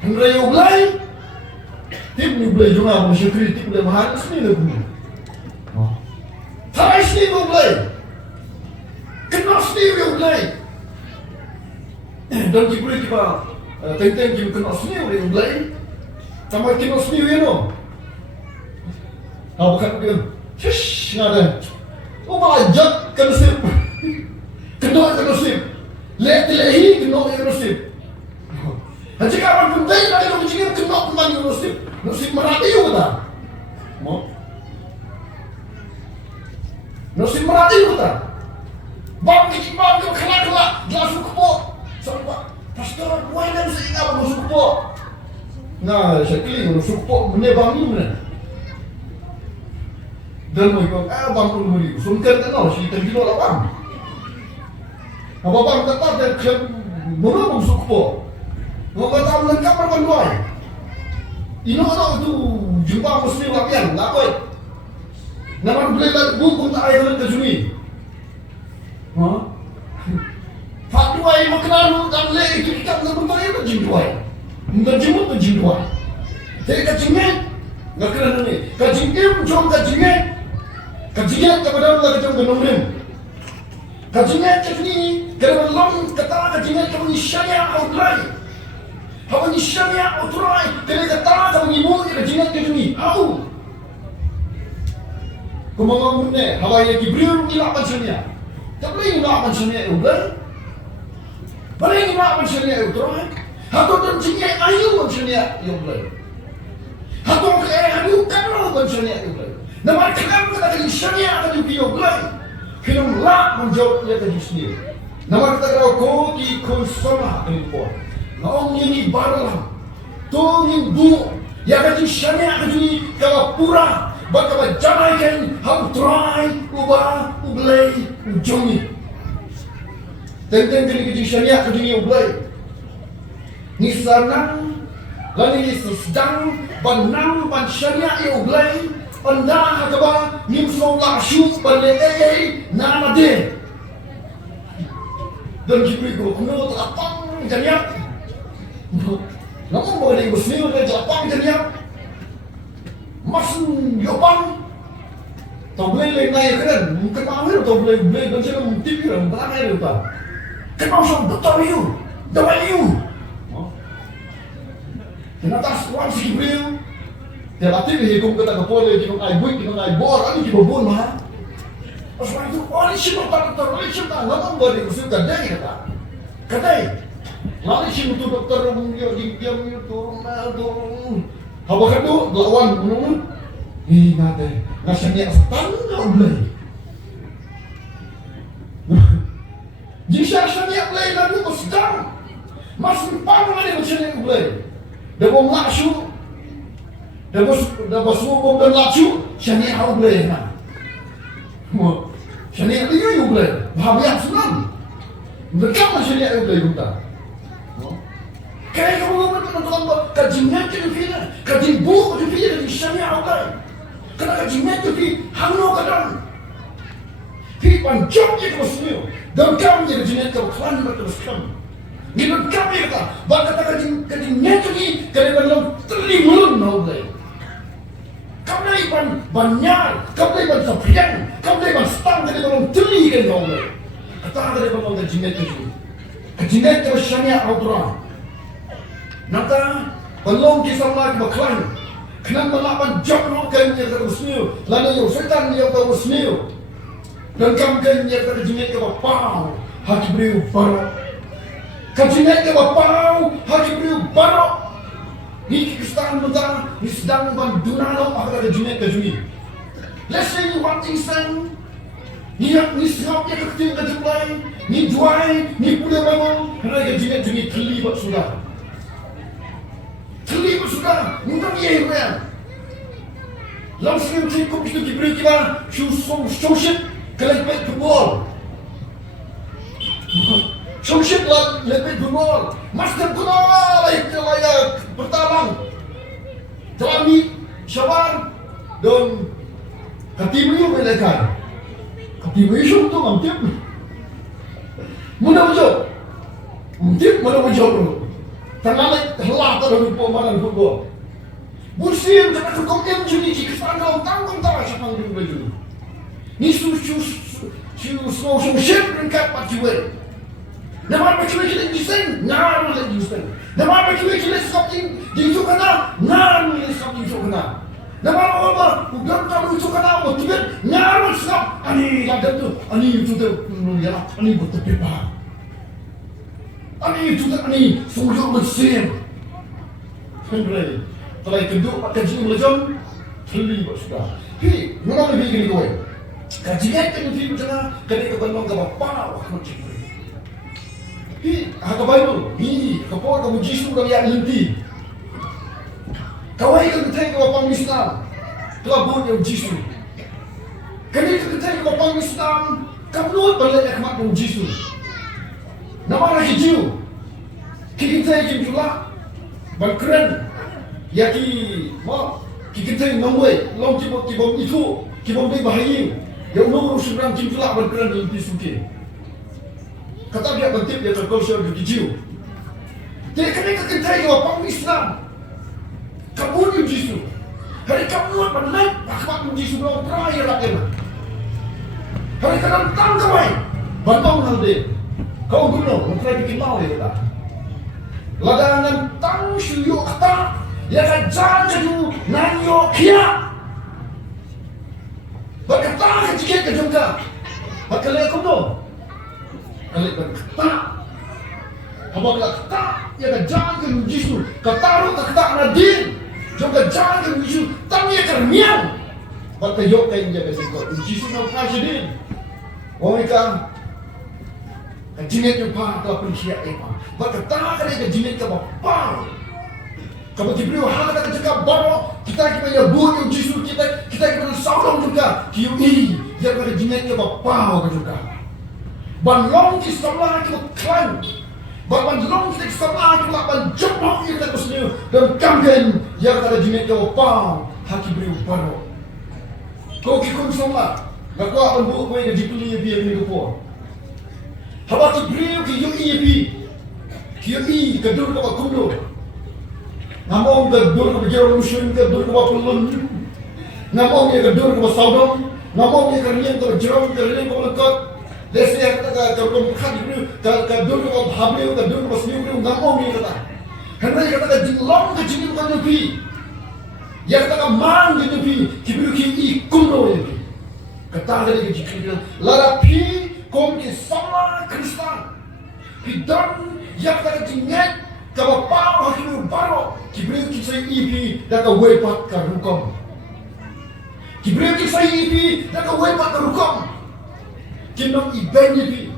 Henry Ublay, tim Ublay juga masih kritik Ublay mahal sini lagi. Tara sini Ublay, kena sini Ublay. Dan Jibril kita tentang kita kena seni oleh Ublay sama kena seni you know. Apa kan dia? Shish nada. Oh banyak kena sip. Kena sip. Lehi kena sip. Nanti kapan pun day lagi orang cakap kena kena sip. Sip merati juga tak? Mau? Sip merati juga tak? Bang kena langsung kepot. Sampai pastor buat dan sehingga masuk pok. Nah, saya kira masuk pok menebang ni mana? Dan mereka bang pun beri. Sungkan kan? Si tergilo lah bang. Apa bang kata dia klub mana masuk pok? Mereka kata melengkap berapa dua? Ino tu jumpa muslim lapian, tak koi. Nama boleh tak buku tak ada ke sini. Fatwa yang mengenal dan leh itu kita betul itu jinduai, menjemput jinduai. Jadi kacingnya nggak kena ni. Kacingnya jom kacingnya kepada Allah kita menunggu. Kacingnya cakni kerana long kata kacingnya kamu syariah outrai, kamu syariah outrai. Kerana kata kamu ibu kacingnya cakni, au. Kemangan mana? Hawai Jibril ilapan syariah. Tak boleh ilapan syariah outrai. Paling mak manusia itu, atau terjadi ayu manusia itu boleh, atau ayu kalau manusia itu boleh. Nama kamu kata syariat akan juga boleh. Kita melak menjawabnya tadi sendiri. Nama kita kau di konsona impor. Ngom ini barulah, tu minggu ya kata syariat akan juga kalau pura, bagaimana jangan how try ubah ublay ujongi. Tentang kali syariat ke dunia Ublay. Ni sanang, lani sedang banam ban syariat Ublay. Anda kata ni musuh syuk balai nama dia. Dan Jibril kalau kena terapang janiak. Namun boleh bersih dia terapang janiak. Masun yopan. Tahu boleh naik kan? Mungkin mahal tahu boleh dan saya mungkin kan berapa dia. Kenapa saya betul you? Dapat you? Kenapa sekarang si Jibril? Dia latih hukum kata kepala, kita ngai buik, kita ngai bor, ani kita bor mah. Pasal itu, oh Lalu siapa doktor, lalu siapa ngomong beri usul kadai kata, kadai. Lalu siapa tu dokter diam turun. Apa kata lawan menurut? Ingat deh, ngasihnya setengah boleh. Jika ngasihnya boleh lalu bersedang, masih panu ada ngasihnya boleh. Dah bom laksu, dah bos bom dan laksu, ngasihnya awak boleh nak. Ngasihnya dia boleh, bahagia senang. Mereka ngasihnya boleh kita. Kaya kamu menonton kajian tu dia, kajian buku tu dia di sana awak. Kerana kajian tu dia hangu kadang. Dia panjang je kau semua. Dan kami yang kajian kau kelan berterus kami. Bila kami kata, bahawa kata kajian tu dia kerana belum terlimun awak. Kami iban banyak, kami iban sapian, kami iban stang kerana belum terlimun awak. Kata kerana belum kajian tu dia. Kajian tu sana awak. Nata belum kisah lagi baklan. Kenapa lapan jauh kan yang terusniu, lalu yang setan yang terusniu. Dan kamu yang terjinak ke bapau, haki beriu barok. Kajinak ke bapau, haki beriu barok. Ni KHRISTAN mentah, ni sedang bandunalo agar kajinak ke juni. Let's say you want insan. Ni sahab yang kecil kejulai, ni juai, ni pula bangun. Kerana kajinak juni terlibat sudah. Terlibat sudah, mungkin ia yang langsung cukup itu diberi kita sosial kelepek football. Sosial kelepek football. Master bola layak bertalang. Kami syawar dan katimu melekat. Katimu itu tu amtip. Mana macam? Amtip mana macam? Tangan helah terlalu pemain football. Musim jangan cukup yang jadi KHRISTAN kau tanggung tak siapa yang baju. Ni semua shit ringkat pakiwe. Nama pakiwe kita desain, nama lagi desain. Nama pakiwe kita something di itu kena, nama ni something itu kena. Nama apa? Bukan kamu itu kena, betul? Nama sab, ani ada tu, ani itu tu, ya, ani betul betul. Ani itu tak ani sungguh bersih. Henry, telah kedua kajian macam terlibat sudah. Hei, mana lebih gini kau? Kajian kan film macam kena kebenaran ke bapa macam tu. Hei, apa Bible? Hei, kau kamu Yesus dah lihat inti. Kau yang kita ke bapa Islam, kelabut yang Yesus. Kena kita ke bapa Islam, kamu balik akmat yang Yesus. Nama lagi KHIEW. Kita yang juga berkeren. Ya kita nombor, long kibom itu, kibom dia bahaya. Yang nomor seberang juga berkeren dalam pisukir. Kata dia bentip dia terkosong di KHIEW. Jadi kenapa kita yang orang Islam? Kamu ni Yesus. Hari kamu benar, bahkan Yesus belum TRAI lagi. Hari kadang tangkawai, bantang hal dia. Kau guna, menteri bikin mau dia kata. Ladangan tang syuyuk kata, ya kan jangan jadi nanyo kia. Berkata kecil ke jengka, berkali aku tu. Kali berkata, apa kata, ya kan jangan ke Yesus. Kataru kata nadin, jengka jangan ke Yesus. Tanya kermian, berkayok kain jaga sekor. Yesus nak kasih din. Mereka jinet yang paham telah persiap apa. Berkata kerana jinet ke bapa. Kamu diberi hak kata cakap baru kita punya buat yang Yesus kita punya saudara juga. KHIEW yang kerana jinet ke bapa juga. Banlong di sebelah kita klan. Banlong di sebelah kita banjumlah kita kesini dan kampen yang kerana jinet ke bapa. Hak diberi baru. Kau kikun semua. Kau akan buat kau yang dipilih biar ni kau. Habis beliau KHIEW kedur ke kuno. Namong kedur ke jalan muslim kedur ke pelun. Namong kedur ke saudara. Namong kerja ke jalan kerja ke lekat. Lesnya kata kalau kau beliau kedur ke hablu kedur ke muslim namong kata. Henry kata jinglong ke jinglong ke nepi. Ya kata mang ke nepi. KHIEW kuno nepi. Kata dari kecil larapi kom ke sama Kristan. Hidan yang tak jingat kalau pau hakimu baru kibri kisah ipi dan kau wepat karukom. Kibri kisah ipi dan kau wepat karukom. Kinong iben ipi,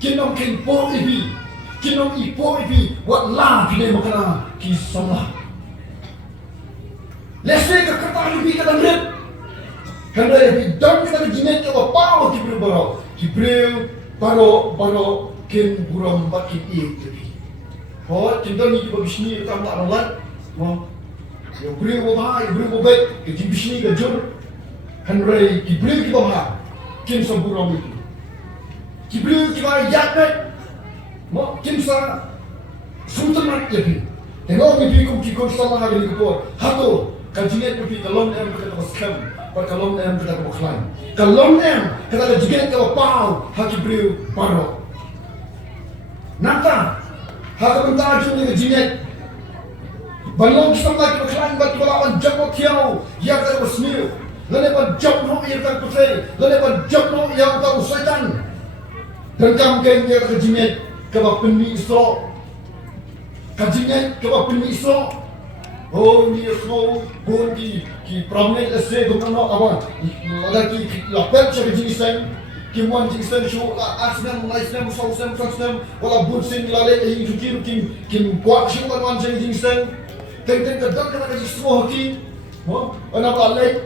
kinong kenpo ipi, kinong ipo ipi, Wahlang pilih makana kisah. Lesai kekata ipi kadang red. Kerana hidan kita jingat kalau pau kibri baru ken burang bakin ipi. Oh, cinta ni kita bisni kita tak nalar. Ya beri baik, kita bisni kejur. Henry kibri kita bah, ken seburang itu. Kibri kita yaknet, ken sa sultan itu. Tengok ni fikir sama hari ni kepor. Hatu kajian ni kalon em kita berskam, kalon em kita berkelain. Kalon em kita kajian kita pau, hakibri baru. Nata hak bentar jumlah jinet balong sampai ke kelan batu balapan jam tiau yang tak bersmil lepas jam yang tak putih lepas jam yang tak usaitan dan kamken yang tak jinet ke bapeni isro kajinet ke bapeni isro oh ni isro bon ki prominent ese gumno awan ada ki lapel cakap jinisan Kimuan jingsen show asnam laisnam sausam sausam wala bunsin lale yang jukir kim buat show wan jingsen teng kadang kada semua ki ana balai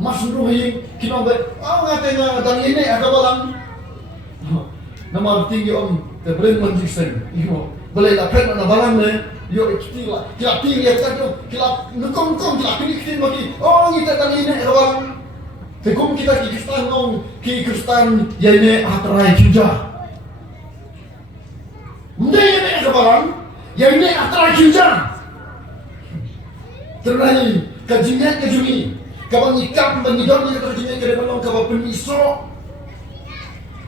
masru hin kinobe ngate dan ini ada balang nama tinggi om te bren wan jingsen iko balai la pen ana balang ne yo kitila tinggi ya tak kila nukom kila kitin maki kita dan ini ada balang Tekum kita KHRISTAN ngong KHRISTAN IAINEH TRAI KHIEW. Mende IAINEH kabarang IAINEH TRAI KHIEW. Terai kajian kajuni kabang ikap mengidon ni kajian ke depan kabang peniso.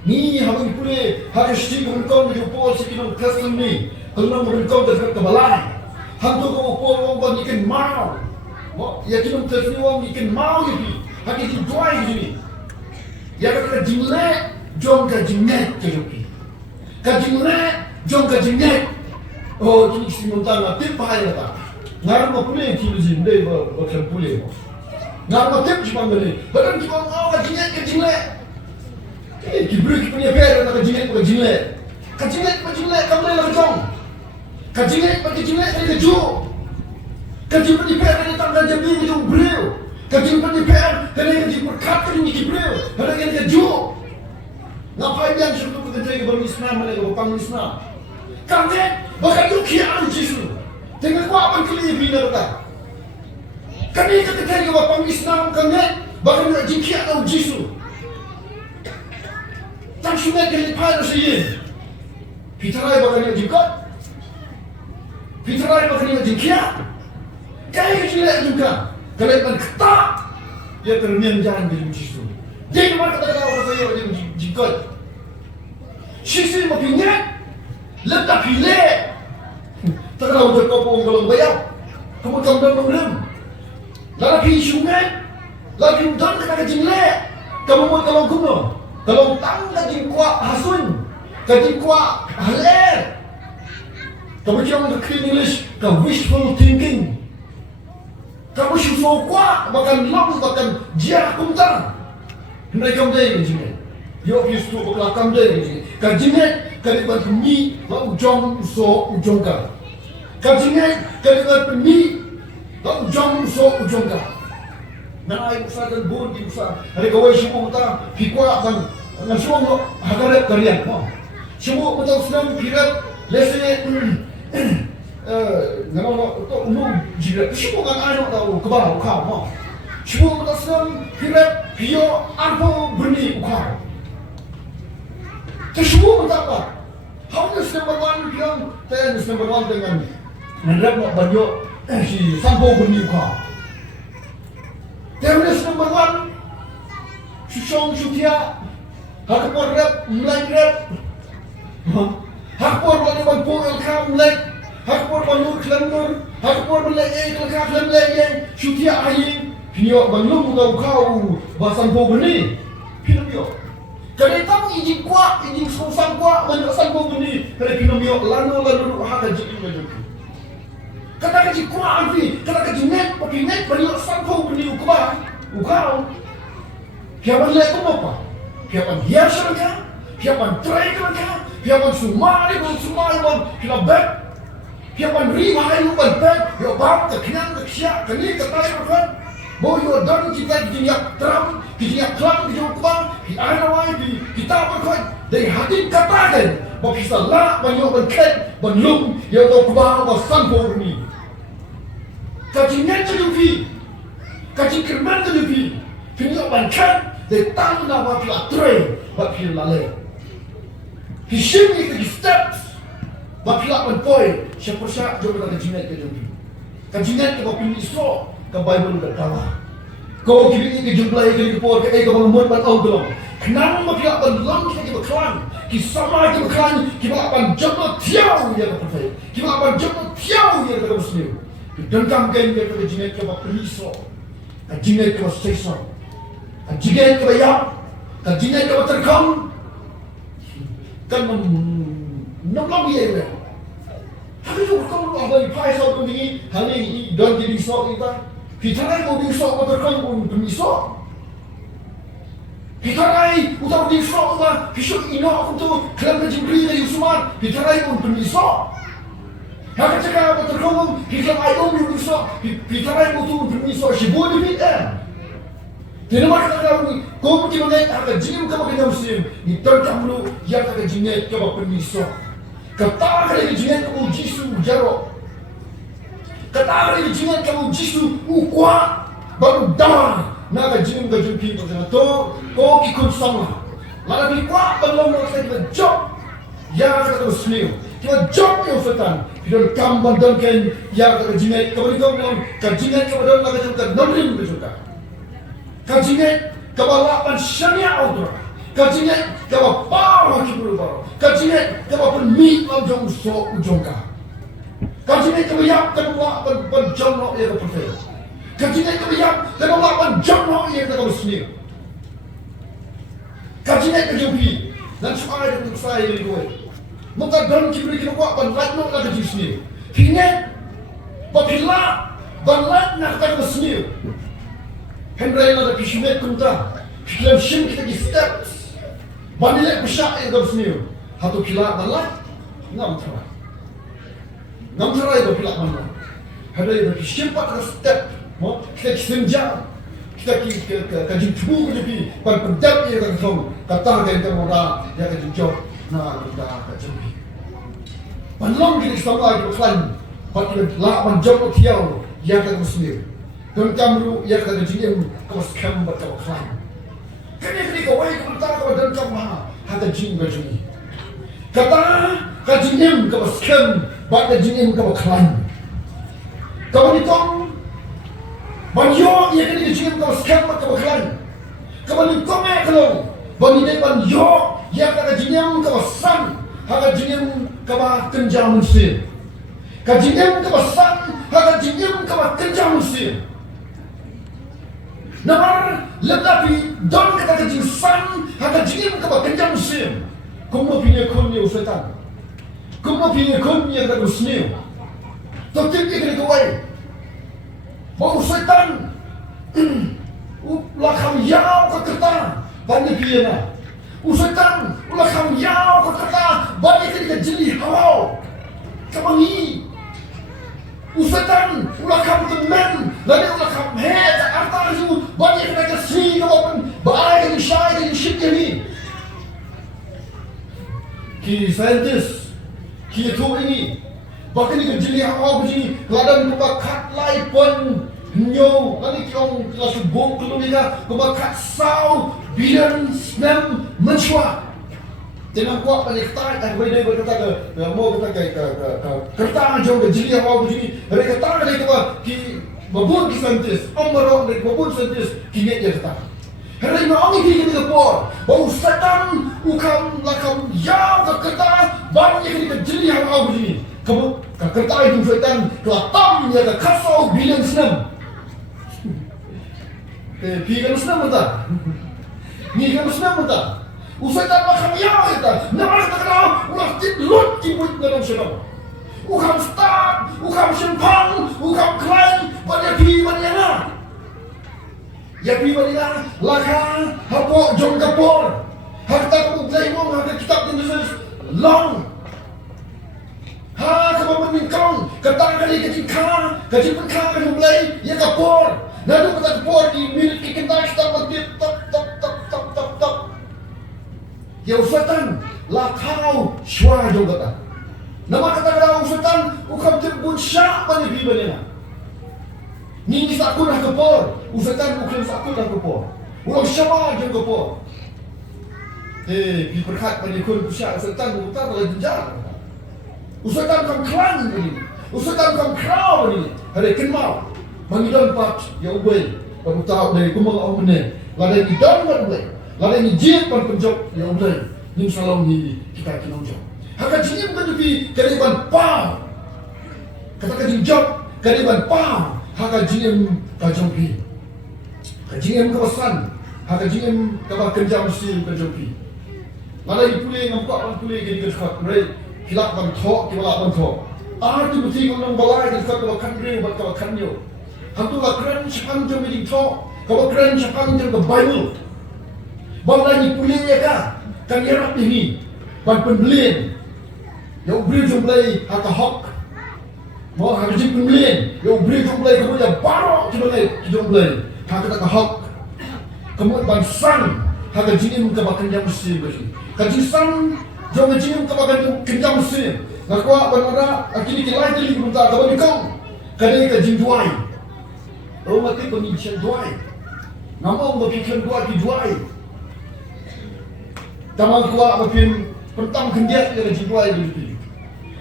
Ni habang pule harus digulkon di pol sekinom custom ni. Kalau mengulkon ke balai. Hantu ko pol wong ikan mau. Ya kinom tersi wong ikan mau ni. Hati itu dua ini. Yang kata jingle, jom kajinget kejupi. Kajingle, jom kajinget. Oh, ini simuntang tip bahaya tak. Ngar mau pulih tilu jinde bukan pulih. Ngar mau tip cuma beri. Badan kita mau kajinget. Kibru punya per nak kajinget. Kajinget kamu lagi jom. Kajinget lagi keju. Kajinget punya per ni tangga jadi itu beliau. Kajing pendidikan, kalian kajing berkat ini kibril, kalian keju. Ngapain yang suruh kita jadi berislam, mereka berpang Islam. Kalian bahkan yuk kian jisu. Tengok apa kalian bina tak? Kalian kita jadi berpang Islam, kalian bahkan yuk kian jisu. Tak sudah kalian pada sih. Fitrai bahkan yuk jikat. Fitrai bahkan yuk jikian. Kalian tidak juga. Kalau ikan ketak, dia termian jalan di situ. Dia kemana kata orang saya dia jikot. Sisi makinya, letak pilih. Terlalu berkopong belum bayar. Kemudian belum. Lagi sungai, lagi hutan kena jingle. Kamu mau kalau kuno, kalau tang kajing kuat hasun, kajing kuat haler. Kamu jangan ke English, ke wishful thinking. Kamu susu kuat, bahkan lam, bahkan jiak kumtar. Hendak kamu dah ini. Yo Kristu belakang dah ini. Kajian kalimat ni, ujung ka. Kajian kalimat ni, ujung ka. Nah, ibu saya dan bun ibu saya. Hari kawai semua kita fikwa kan, semua hagaret kalian. Semua betul senang pirat, lesnya. Nama tu umum jirat. Semua kan ada tahu kebal kau. Semua betul senang pirat, pio apa benih kau. Semua betul apa? Harus number one yang ten number one dengan menrep nak banyak si sampo benih kau. Terus number one, susong sutia, hakpor rep, mulai rep. Hakpor balik bangpur elkam mulai. Hakpor balur kelandur, hakpor mulai kelkam mulai yang sutia ayin. Pinyo banlum kau basan po beni. Pinyo. Kadai tamu ijin kuat, ijin susang kuat, banyak san po beni. Kadai pinyo lalu haka jikin banyak. Kata kaji kuat fi, kata kaji net, pakai net banyak san po beni ukau. Kiapan lek apa? Kiapan Kyrshan ka? Kiapan TRAI ka? Kiapan Sumari kila bet. Kiapan Rima ban bet, yo bang ke kenang ke siak ke ni ke tai kan. Bo yo dan kita dinyak teram, dinyak kelam di jauh di anawai di kita berkait dari hati katakan bahawa kita lah banyak berkait belum yang tahu kubah bahasan por ni. Kajian terjupi, kajian kerman terjupi, pinjau berkait dari tahu nama pihak TRAI, pihak lalai. Hishim itu di steps, pihak menpoy siapa jauh kajian terjupi. Kajian kita pilih so. Ke Bible ke bawah. Kau kini ke jumlah ke report ke kau membuat batau belum. Kenapa makia belum kita berkelan? Kisama kita berkelan. Kita akan jumlah tiaw yang terpercaya. Kita akan jumlah tiaw yang termuslim. Dendam kan yang terjinak ke beriso. Terjinak ke sesor. Terjinak ke bayar. Terjinak ke terkam. Kan menolong dia. Tapi juga kalau ada ipai satu ini, hari ini dan jadi sok kita. Kita lain mau disok atau terkang pun benisok. Kita lain utang disok apa? Pisau ino untuk kelam kejibri dari Usman. Kita lain pun benisok. Hak cakap apa terkang? Kita lain pun benisok. Kita lain untuk benisok. Siapa di kita? Tidak makan kau ni. Kau mungkin mengenai hak jim kau makan muslim. Ni terkang lu yang hak jinet kau benisok. Kata kali jinet kau jisu jarok. Kata hari jingan kamu jisu ukwa baru dah naga jingan kejumpi macam tu kau ikut sama. Lalu ikwa belum selesai kita job ya kata muslim kita job yang setan kita kamban dan kan ya kata jingan kau belum kajingan kau belum naga jumpa nombrin berjuta. Kajingan kau lapan syariah autra. Kajingan kau power kibul baru. Kajingan kau permit langsung ujungka. Kajian kebiak kedua penjomok yang terpercaya. Kajian kebiak kedua penjomok yang termuslim. Kajian kejumpi dan soal yang saya ini gue. Maka dalam kibri kita buat penlatno lagi muslim. Kini apabila penlat nak termuslim. Henry ada kismet kunta. Film sim kita di steps. Banyak besar yang termuslim. Hatu kila penlat ngam terang. Nampak itu pula mana? Ada yang bersiapa ke step, kita senja, kita kaji tubuh jadi pendap yang terkau, kata yang termurah, yang kaji job, nak kita kaji. Panlong kita sama itu kan, pada lah menjauh tiaw yang termuslim, dan kamu yang kaji yang kau skam berkau kan. Kini kau wajib kita kau dan kau mah, hata jin kaji. Kata kaji yang kau skam. Baca jinin kau klan. Kau ni tong banyo ia kini jinin kau scam kau klan. Kau ni tong kalau bani ni banyo ia kata jinin kau san, hak jinin kau kenjam muslim. Kau jinin kau san, hak jinin kau kenjam muslim. Nampak letapi don kata jinin san, hak jinin kau kenjam muslim. Kau mau pilih kau ni usahakan. Kau mau pilih kau yang tak muslim. Tapi dia kena kawai. Bau setan. Ulah kamu yau ke kerta. Banyak pilih na. Setan. Ulah kamu yau ke kerta. Banyak kena jeli hawau. Kamu ni. Setan. Ulah kamu teman. Lalu ulah kamu head. Arta itu banyak kena kasih. Kamu baik dan syai dan syik ni. Ki scientist. Kita ini, bahkan ini kejeli awal begini, ladang kita kat lai pun nyo, nanti kita kelas bom kalau kita kat sau bidan senam mencuat. Jangan kuat pada kita, tak boleh berkata ke, mau kita ke kertas jauh kejeli awal begini, mereka tak ada kita ki babun kisantis, omorong mereka babun kisantis, kini dia kata. Hari ini orang ini kita por, bau setan, ukam lakam yau ke kertas, banyak kita jeli awal begini. Kamu kertas itu setan, kelam ya ke kasau bilang senam. pi kan senang betul. Ni kan senang betul. Usai tak makan ya kita. Nama kita kenal ulah lut kibut dalam senang. Ukam start, ukam sempang, ukam klaim, banyak pi banyak na. Ya pi banyak na. Laka hapok jom kapor. Harta kamu play mo harta kitab Indonesia long. Ha kamu meningkong, ketang kali kecil pun kamu play ya kapor. Lalu kata kapor di minit kita berdiri top. Ya usatan lakau syua jom kata. Nama kata usatan ukam terbun syak bani pi bani na. Ni sakun dah kapor. Usatan ukam sakun dah kapor. Ulang syama jom kapor. Pi perkat bani kun syak usatan utar dah jenjang. Usatan kam klan bani. Usatan kam krau bani. Hari kenal. Mangidon pat ya ubay. Baru tahu dari kumang au mene. Ladai di dan ubay. Lalu ni jid pan penjok yang udah ni salam ni kita kinonjok. Haka jini bukan tapi kaliban pau. Kata kajing job kaliban pau. Haka jini kajong pi. Kajing kawasan. Haka jini kabar kerja mesti kajong pi. Lalu pulih nampak pulih gini kerja mereka hilak ban thok kibala ban thok. Tu betul kalau balai kerja kalau kanri buat kalau kanyo. Hantu lakran siapa jom jadi thok. Kalau kran siapa jom ke Bible. Bangla ni pulih ya kah? Kan irap ini. Ban pembelian. Yang beri jumlah hak hak. Mau harus pembelian. Yang beri jumlah kemudian baru jumlah hak hak. Kemudian ban sang hak jinim kebakan jam mesti beri. Kaji sang jom jinim kebakan kenjam mesti. Nakwa banara akini kilai teli minta kawan dikong. Kadai kaji duai. Oh mati pengisian duai. Nama berfikir duai. Taman kuat makin pertama kendiat yang jiwai itu.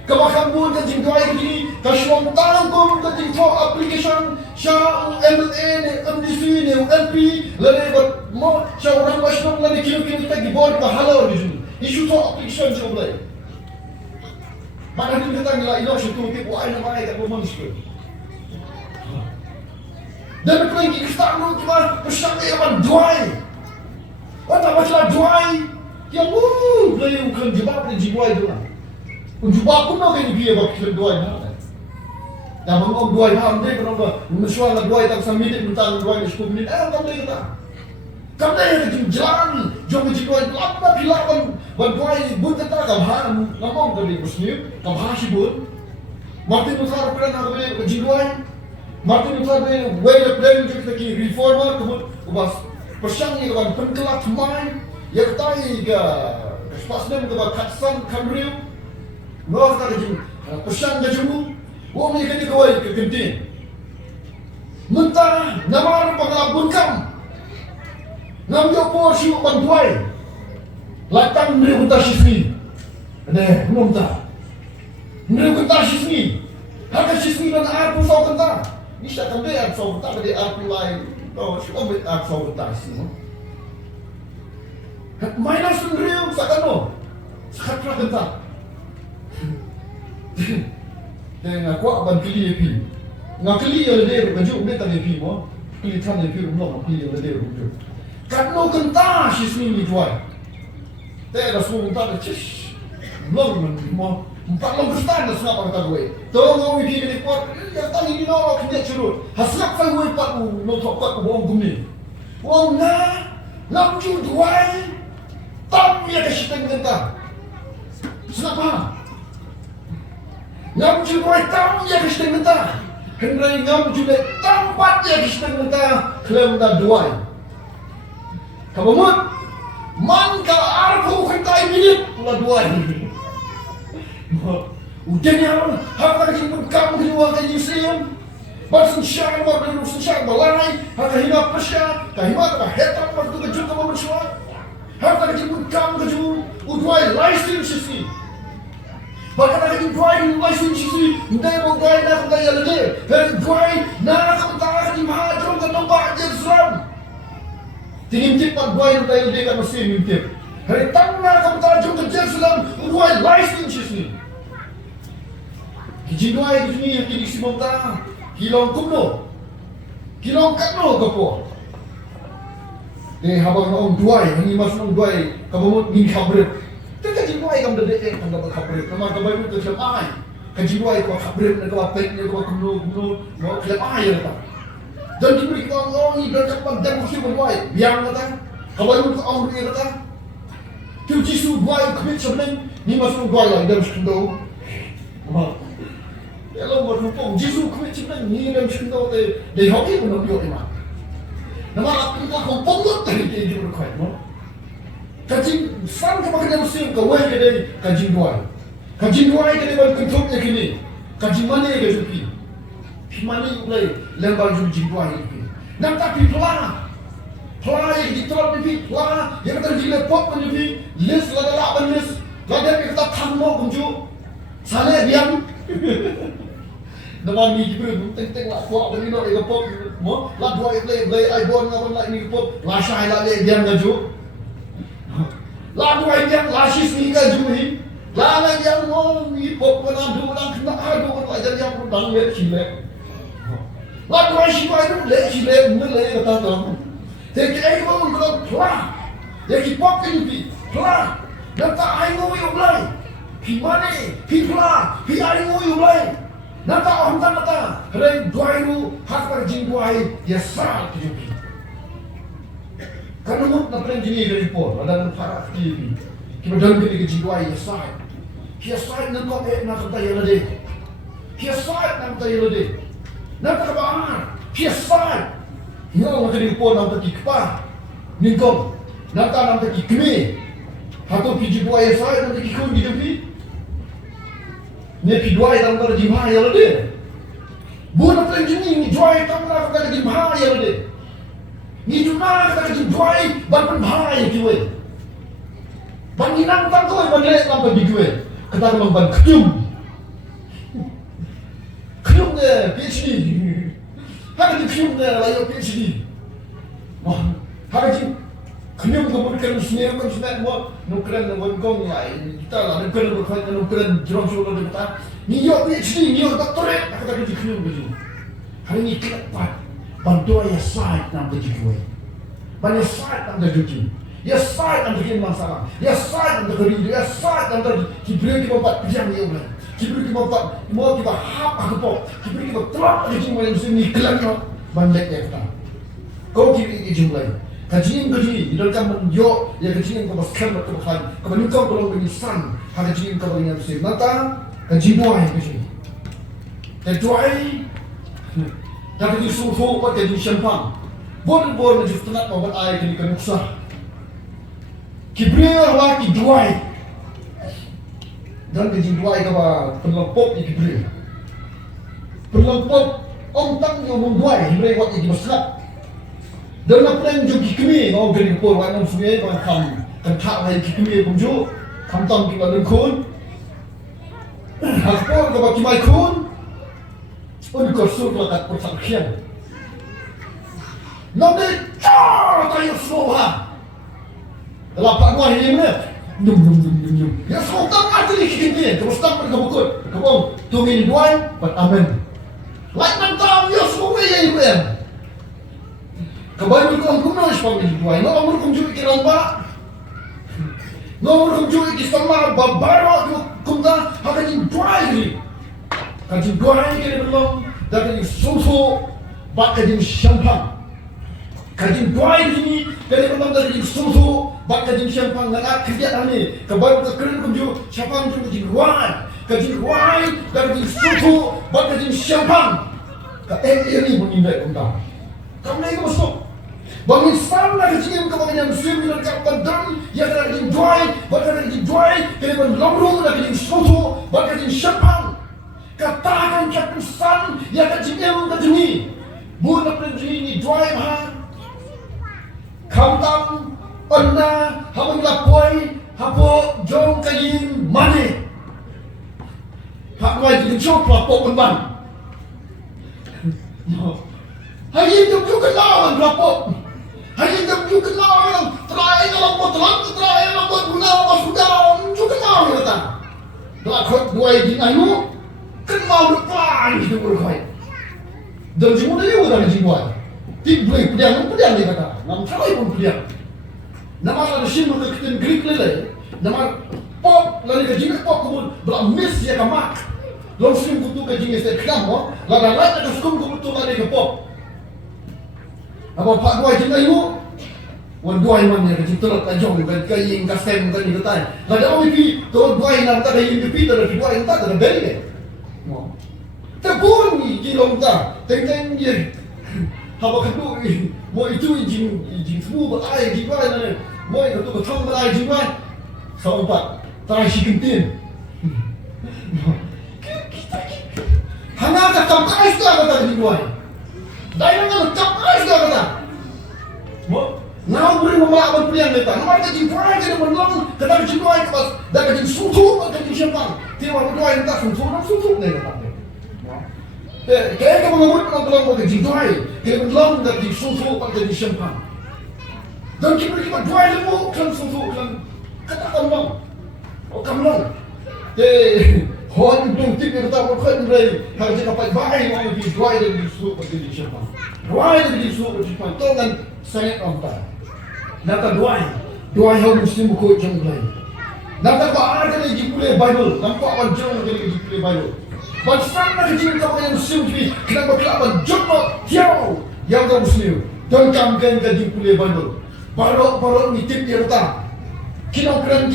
Kebakan pun kan jiwai ini. Kasuang tanggung kan jiwai application. Syah MLA, MDC, ULP. Lalu buat mau syah orang Wahlang lalu kilo-kilo kita di bawah bahala di sini. Isu tu application jiwai. Mana ni kita nilai ilah situ tiap wahai nama ayat rumah sekolah. Dan mereka lagi kita lu cuma bersama yang juai. Orang macam juai. Yang boleh bukan jebak dan jiwai tu lah. Jebak pun nak kena dia bagi kita duai mana. Yang mengom duai mana dia kenapa? Mesuai lah duai tak sambil minit mentang duai 10 minit. Tak boleh kata. Kamu dah jalan, jom jiwai lama pilapan ban duai bun kata kamhan ngomong tadi muslim, kamhan si bun. Martin Luther pernah nak boleh jiwai. Martin Luther way of playing kita ki reformer kemudian ubah persang ni kan pengkelak main. Yang tahu ke spasmen ke Kyrshan Kyrie, noh tak jum, pesan jemu, orang ni kena kawai ke kentin. Mentah nama pengalabun kam, nam yo porsi bantuai, latang meri kuntas sisni, ada belum tak, meri kuntas sisni, harga sisni dan air pun sah kuntas, ni tak kembali air sah kuntas pada air lain, oh si obat air sah kuntas ni. Mainan sendiri sakkan no, sakra kenta. Dan aku akan pilih api. Ngakili oleh dia berkajuk dia tak api mo, pilih tan api rumah pilih oleh dia berkajuk. Karena kenta sisni ni jual. Tapi rasul kenta cis, long mo, 4 long kristan dah senap kata gue. Tolong kau pilih ni kuat, yang tadi ni nak kerja curut. Hasilak saya gue 4 no top 4 bohong guni. Bohong nak jual. Tam ya kesiteng kenta. Kenapa? Ngam jual tam ya kesiteng kenta. Hendrai ngam jual tempat ya kesiteng kenta. Klaim dah duai. Kabamut man ka arfu kenta minit pula duai. Udah ni harta kini kamu keluar ke museum. Basun syar waktu basun syar balai. Harta hina persya. Kahima tak hetan waktu kejut kamu bersuara. Harta kejut kamu kejut. Udwai license sisi. Bahkan ada driving license sisi. Hindi mo driving na kung kaya lagi. Pero driving na kung tayo di mahadrong ka ng bakit Islam. Tingintip pag driving tayo lagi ka masih mintip. Hari tang na kung tayo ka Islam. Udwai license sisi. Kijinwai di sini yang kini si monta. Kilong kumno. Kilong katno kapo. de habang maong duai hangi mas maong duai kabamut min khabret te ka jiwai kam de kan da khabret nama ka bayu te ai ka jiwai ko khabret na ka pek ne ko kuno mo klep ai ya ta dan diberi ko ngi dan kapan dan musim duai yang kata kabayu ko ang ri kata tu jisu duai khabret sebenarnya ni mas maong duai lah dalam sekundo ma elo mo pong jisu khabret sebenarnya ni dalam sekundo de hoki mo yo ima nama aku tak kompong tadi dia berkait, no. Kaji san kepada musim kawai kedai kaji dua kedai bal kontrol yang kini, kaji mana yang kejupi, mana mulai lembar kaji dua ini. Nam tapi pelan yang ditolak ni pelan yang terjadi lepot ni list lada list lada kita thammo kunju, sale diam. Nama ni juga teng lah kuat dari nak ikut mo lah dua play iPhone ngawan lah ni ikut lah syai lah dia ngaju lah dua yang lah sis ni ngaju ni lah yang mo ni pop mana dua kena ada lah jadi yang pun le sile lah dua sila itu le sile mele kata tu jadi ai mo kalau pelan jadi pop ni pelan dan tak ai mo yo blai gimana pelan ai mo yo blai nata orang tak nata, kerana dua itu hak berjing dua ya sah tujuh. Karena mut nak jenis dari pol, ada yang farak tujuh. Kita dalam kita jing dua ya sah. Kia sah nak kau nak kata yang ada. Kia sah nak kata yang ada. Nak kata apa? Kia sah. Ia orang dari pol nak kata kipah, ningkong. Nata nak kata kime. Atau jing dua ya sah nak kata kikun di tepi. Ni pidwai dalam pada jimah yang ada. Bukan apa jenis ni juai dalam pada jimah yang ada. Ni cuma kata jimai ban bahaya kiwe. Ban inang tak kau ban lek dalam pada kiwe. Kata orang ban kiyum. Kiyum ni PhD. Hak ni kiyum ni layak PhD. Wah, hak ni kiyum kemudian semua kan semua mo nukran dengan gong lain. Kita lah nukran berkait nukran jerong solo kita. Ni yo PhD, ni yo doktorat, aku tak kerja kiyum begitu. Hari ni kepat, bantu ayah side nam kerja kue. Banyak side nam kerja cuci. Ya side nam kerja masalah. Ya side nam kerja, ya side nam kerja. Kibri kita buat pijam ni orang. Kibri kita buat, mau kita hap aku pok. Kibri kita terap kerja macam ni kelan no. Bandek ya kita. Kau kibri kerja mulai. Kajian di dalam menjok ya kajian kau pasal kau pasal. Kau ni kau kalau berisan, hari kajian kau berisan sih. Nata kajian dua yang kajian. Kajian tapi di suhu pada di champagne, bor menjadi tengah pembuat air kini kena usah. Kibria lagi dua, dan keji dua itu apa pelompok di kibria. Pelompok tang yang membuat kibria waktu di masyarakat. Dan apa yang juga kibria, orang kini pun orang sungai orang kam, kentak lagi kibria pun juga, kam tang kita lengkun. Hakpun kita kimai kun. Untuk surga kat persangkian. Nanti car tayo semua. Lapak gua ini mana? Nyum. Ya semua ada di kini. Terus tak berkebukut. Kebong tungin duan, but amen. Like nantam ya semua yang ibu. Kebanyakan kau kuno sepuluh duan. Nomor kunjung ikiran pak. Nomor kunjung ikisama babaro kumda hakatin duan ini. Kaji dua ini belum dari susu bak kaji champagne. Kaji dua ini belum dari susu bak kaji champagne. Nak kerja ni kebaru kekeren kunju champagne kunju kaji dua dari susu bak kaji champagne. Ini menimba kita. Kamu ni masuk. Bagi sana kaji yang kebanyakan muslim dan kapan yang dari dua bak kaji dua belum lomrung dari susu bak kaji champagne. Katakan keputusan yang kejadian kejadian bukan kejadian ini drive ha kamtam onna hamil lapoi hapo jong kayin mane hak wai di chop lapok ban hayin tu juga lawan lapok hayin tu juga lawan trai lapok trai lapok guna apa sudah juga lawan kata lakot wai di ayu kan mau depan itu berkait. Dan semua dia udah di sini. Tidak boleh pedang dia kata. Nam salah pun pedang. Nama ada sim ke kita Greek lele. Nama pop lari ke jingle pop kemun belah miss ya kamak. Long sim kutu ke jingle set kamu. Lada lada ke skum kutu lari ke pop. Apa pak dua jingle you? Wan dua man ya ke jingle tak jong ke yang kasem ke ni ketai. Lada orang pi tu dua yang tak ada yang pi tu dua yang tak ada beli ke. Tepun ni jilong tak. Teng je. Haba kedua mo itu jing semua berai jing bai na mo itu tu thong berai jing bai sau empat trai si kentin hana ka kam kai sta kata jing bai dai na kam kai sta kata mo now beri mama abang pulian leta nomor ka jing bai ke mon kata jing bai ka da ka jing sutu ka jing sempang tiwa mo doi tak sutu ne kata kaya kamu ngomong tentang mau kerja dua, kaya belum dah di susu pada di sempan. Dan kita dua lemu kan susu kan kata kamu, oh kamu, hon belum tiga tahun kan dari harus dapat bayi mau di dua di susu pada di sempan. Dua di susu pada di sempan, tu kan sangat ramai. Nata dua yang muslim buku jam lain. Nata apa ada di Bible, nampak apa jam di Bible. Bagaimana kecil kamu yang muslim ni? Kenapa kelapa jodoh tiaw yang kamu muslim? Dan kamu kan gaji kuliah Bible. Baru nitip dia datang. Kino kran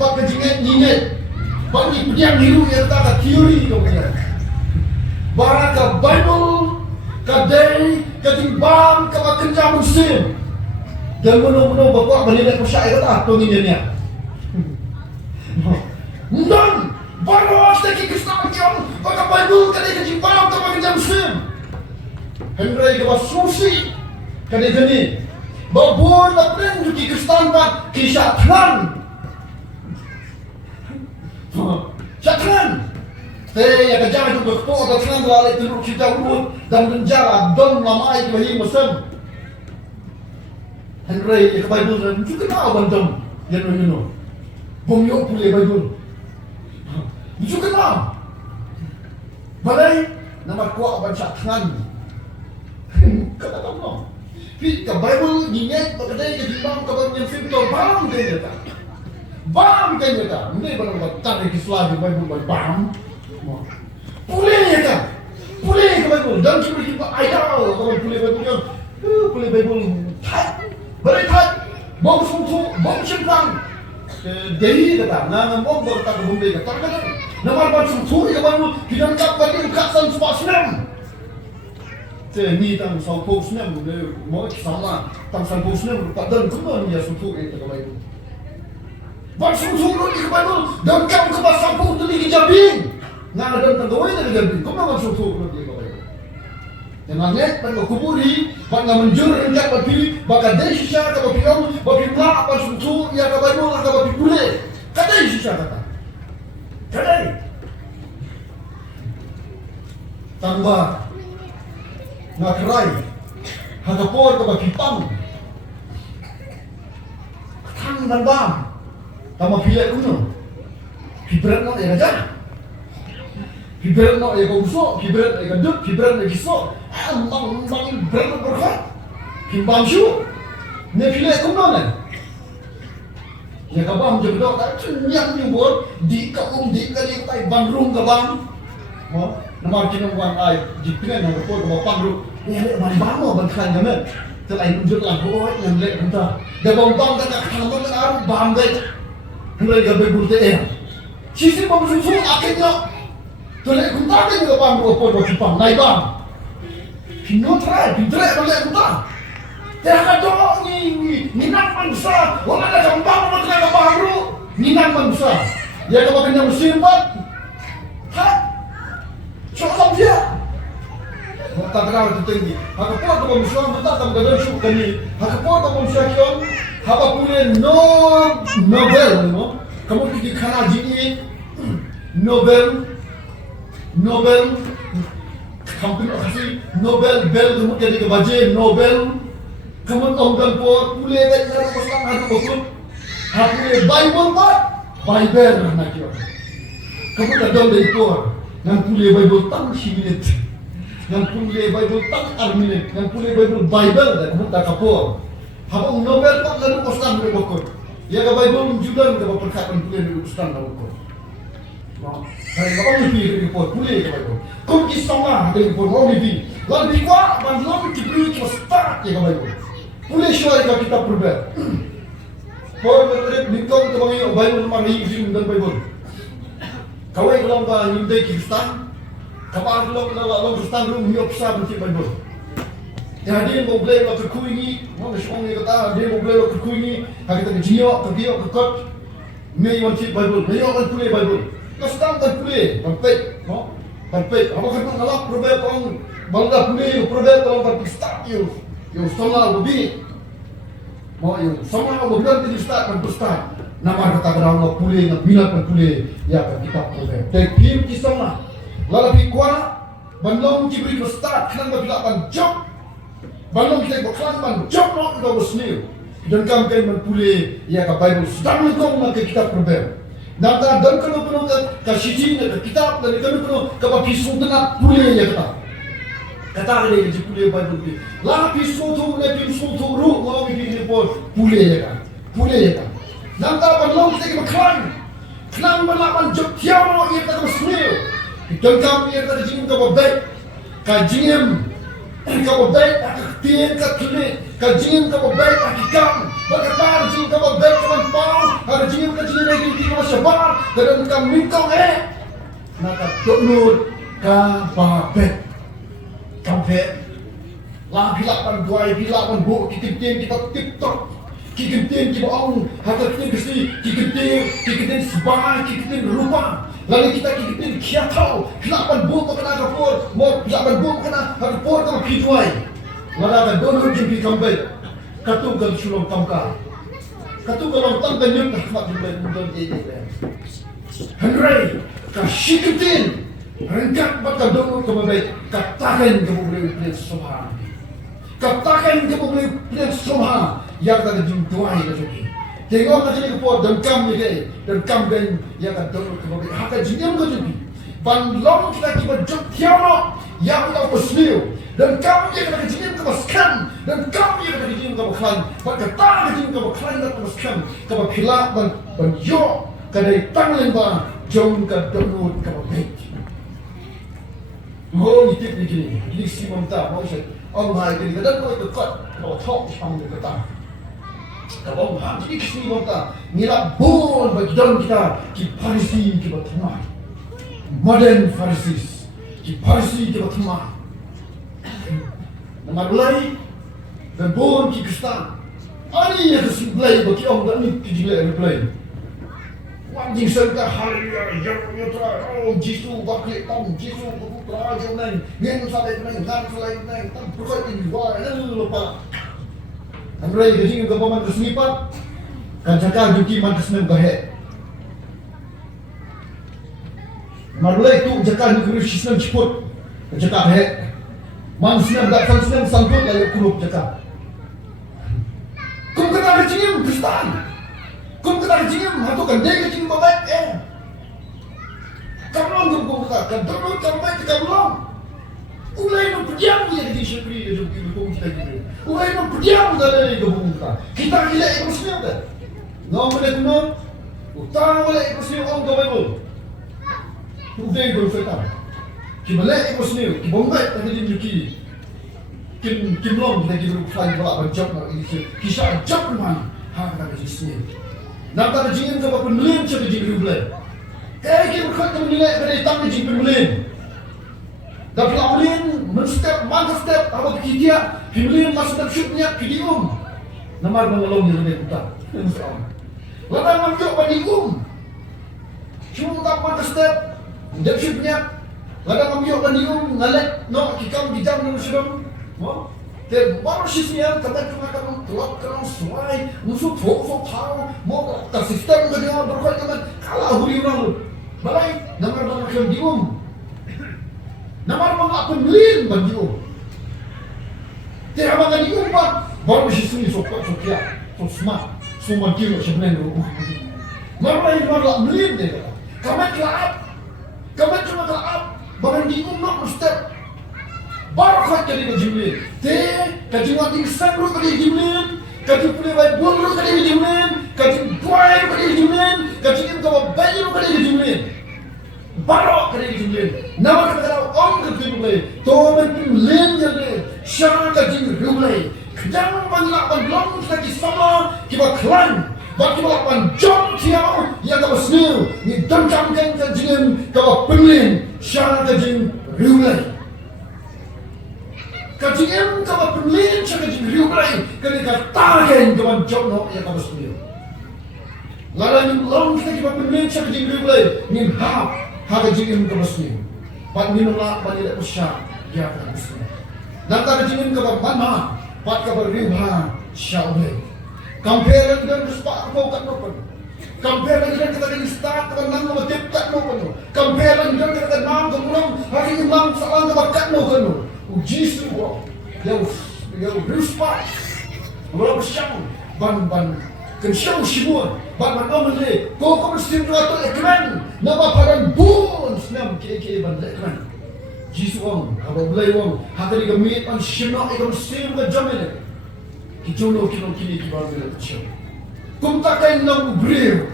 bak kejingan ninet. Bagi pediang hiru dia datang ke teori kamu kena. Barat ke Bible, ke day, ke timbang, ke kerja muslim. Dan mana-mana bapak balik ke syair datang tu ni dia. Non. Baru kita KHRISTAN jam pakai Bible kali ke jimbang tak pakai jam sim. Henry ke basusi kali ni. Babon nak pren tu KHRISTAN pak kisahkan. Syakran. Ya kerja itu doktor atau kan lalai teruk kita urut dan penjara don lama itu lagi mesem. Henry ke Bible dan juga tahu bantam. Ya no. Bongyo pulih Bible. Itu kenal. Balai nama kuat baca tangan. Kata kamu. Pi ke Bible ingat pakai ke timbang ke banyak film tu bam dia kata. Bam dia kata. Ini baru tak lagi selagi Bible bam. Pulih kata. Pulih ke Bible dan kita ayat kalau pulih Bible kan. Pulih Bible. Balai tak. Bom suntuk, bom sempang. Jadi kata, nama bom berkata bumbu kata kata. Nama macam suri kamu tidak dapat bagi kasan semua senam. Ni tang sampul senam, mau sama tang sampul senam. Padahal kamu ni susu itu kamu itu. Macam suri kamu dan kamu kepas sampul tu di jabing. Nah dan tanggawi dari jabing. Kamu macam susu itu kamu itu. Jangan net pada kuburi, pada menjur rencat bagi, baka desisya kamu kamu bagi nak macam susu ya kamu itu nak bagi boleh. Kata desisya kata. Kadai tambah nak kerai hagapor ke bagi pang tang dan bam tambah pilih kuno hibrat no ya aja hibrat no ya kongso hibrat ya gadut hibrat ya kiso ambang hibrat berkat himbang syu ne pilih kuno ne. Ya kabam je bedok tak cenyak ni buat di kaum di kali tai bandrung kabam. Mo, nama kini wan ai jipingan nak ko ko pangru. Ya le ban bango ban khan gamen. Telai unjur lah boy yang le entah. Da bang bang tak kham tak aru bam gai. Hendak gabe bulte eh. Sisi bang susu akhirnya. Telai kunta ke kabam ko ko cipang nai bam. Kino trai, pintre bang kunta. Jangan dong ni nak bangsa, orang ada jambang orang ada baru, ni nak bangsa. Ya kalau kena musim pat, cakap dia. Tak kenal itu tinggi. Aku pun kalau musim mentah tak ada syuk kini. Aku pun kalau musim kian, apa punya Nobel, kamu pergi kana jini Nobel, kamu kasih Nobel bel kamu jadi kebaje Nobel. Kamu tonggang por, pulih kan cara pasang ada betul. Pulih Bible pak, Bible nak kira. Kamu dah dong dari por, yang pulih Bible tang si minit, yang pulih Bible tang ar minit, yang pulih Bible dah kamu tak kapor. Habang Nobel tak lalu postan dari bokor. Ya ka Bible juga ka perkataan pulih dari postan dari bokor. No. Hari ka lebih dari bokor pulih ka Bible. Kung kisah dari bokor mau lebih. Lalu kuat bandlong diberi ke start ya ka Bible. Pulih syai ka kita berbeda. Por berterip nikong kebangi Bible mari izin dan Bible. Kawai kalau ka nyundai KHRISTAN, kapal kalau KHRISTAN rum hiop sa benci Bible. Jadi mo boleh lo kerkuingi, mo mesong ni kata dia mo boleh lo kerkuingi, hak kita jiyo, kegiyo, kekot, may wanci Bible, may orang pulih Bible. Kastam kan pulih, perfect, no, perfect. Apa kan ngalap probet orang bangga pulih, probet orang perfect start you sama lebih, mo you sama lebih dari start kan start. Nama kata orang lo pulih, nak minat kan pulih, ya kan kita probet. Tapi kisah lah, lalu kuat, bandung cibri start, kenapa tidak banjok? Balong kita berkelantan, jom nak kita bersendiri. Dan kami pulih, ya ka Bible sedang lekong nak kita perbel. Nada dan kalau ka siji nak kitab dan kalau ka pisau tenat pulih ya kata. Kata dia je pulih Bible pulih. Lah pisau tu ru mau bikin report pulih ya kan. Pulih ya kan. Nada balong kita berkelan. Kelan berlapan jom tiaw nak kita bersendiri. Dan kami ya kata jing ka baik. Ka jing kau baik aku tiang kau tulis kau jin kau baik aku kam berkata jin kau baik kawan pau ada jin lagi di kau sebar dan kau mingkau nak download kabeh kabeh lah bilapan dua bilapan bu kita TikTok kita orang harga kita kita sebar kita rupa. Lalu kita kiatau, bilapan buku kena rapor, mau bilapan buku kena rapor kalau kijuai. Lalu ada download jadi kembali, katu kalau sulung tangka, katu kalau tangka nyum tak boleh mundur jadi. Henry, kasihketin, rengkat bakal download kembali, katakan kamu boleh pilih soha, katakan kamu boleh pilih soha, yang ada jumpai lagi. Tengok macam ni kepot dan kam ni dan kam dan yang ada kembali hak jinyam ko jadi bandlong kita jok tiaw yang kita bersniu dan kam yang kita jinyam ko baskan dan kam yang kita jinyam ko baklan berkata jinyam ko baklan dan baskan ko pilak ban yo kadai tanglen ba jom ka donut ka baik mo ni tip ni gini si mamta mo saya Allah ini kadang ko dekat ko talk sang kata. Kalau hang jadi kesini kita nilap bol bagi dalam kita Farisi kita terima modern Pharisees Farisi kita terima nama belai dan bol KHRISTAN ani yang kesimplai bagi orang tak ni kijilai belai wajib serta hari yang oh Jisu bakli tam Jisu putra jangan yang sampai nang selain nang tam berkat ini wah lupa. Andrai jadi juga paman kesenipat, kan cakap juki man kesenem gahe. Marulai tu cakap ni kesenem ceput, cakap gahe. Man senem tak senem sangkut lalu kurup cakap. Kum kena kecingim KHRISTAN, kum kena kecingim atau kan dia kecingim baik Kamu kum kata, kan terus sampai ke kamu. Ulai no perdiam dia di syukri dia di hukum kita gitu. Ulai no perdiam dari hukum kita. Kita gila ekosistem dah. Ngau boleh guna. Utang boleh ekosistem orang kau Bible. Tujuh berfirman. Kita ekosistem. Kita bombai tapi di Turki. Kim long kita gitu fly balak berjam nak ini. Kisah jam mana? Hak kita ekosistem. Nak tak jingin kau penulian cakap jingin boleh. Kita berkat menilai pada tang jingin penulian. Dan pelabelin men-step, man-step, apa dia, pelabelin masuk shootnya video. Nama mengelong yang lebih utang. Lalu menunjuk pada cuma tak man-step, dia shootnya. Lalu menunjuk pada ngalek, no, kikam di jam yang sudah. Dan baru sisnya, kata cuma kamu telak kerang suai, musuh fok tahu, mau tak sistem kerja berkuat dengan kalah huri orang. Balai, nama kerang Nama mga penlin banyo. Tiada mga diumpat. Baru siswi sokak so smart, so mantiu sebenarnya. Marai marak melin dia. Kamat cuma kelap. Bahkan dium nak mustad. Baru kau jadi kejimlin. Kejiwan tingsan lu kali jimlin. Kati pulih baik buang lu kali kejumin, kati buai kali kejumin, kati im kau bayi lu kali kejumin, barok kali kejumin. Nama kata om kejumin, tomen pimlin jadi, syar kati rumlay. Kedang banyak banglong kaki sama kiba klan, bak kiba panjang tiao yang kau seniu, ni dengkamkan kajin kau pimlin, syar kati rumlay. Kajing kau pemilih cakap kajing riurai, kali katakan kawan jono yang kau sendiri. Lalu ni long kita kau pemilih cakap kajing riurai, ni ha kajing kau sendiri. Pat minum lah, pat tidak usah dia kau sendiri. Nanti kajing kau mana, pat kau riuha syawle. Compare dengan respak kau kat nopen. Compare dengan kita kini start dengan nama matip kat nopen. Compare dengan kita nama kemudian hari imam salam kau kat nopen. Uji semua yang ruspak, orang bersama, ban kensyau semua, ban orang le, kau mesti berlaku ekran, nama padan bun senam KHRISTAN ban ekran. Uji semua, kalau boleh orang, hari kami pan semua ekor mesti berjamin. Kita kini kita boleh kecil. Kumtakan nak beriu,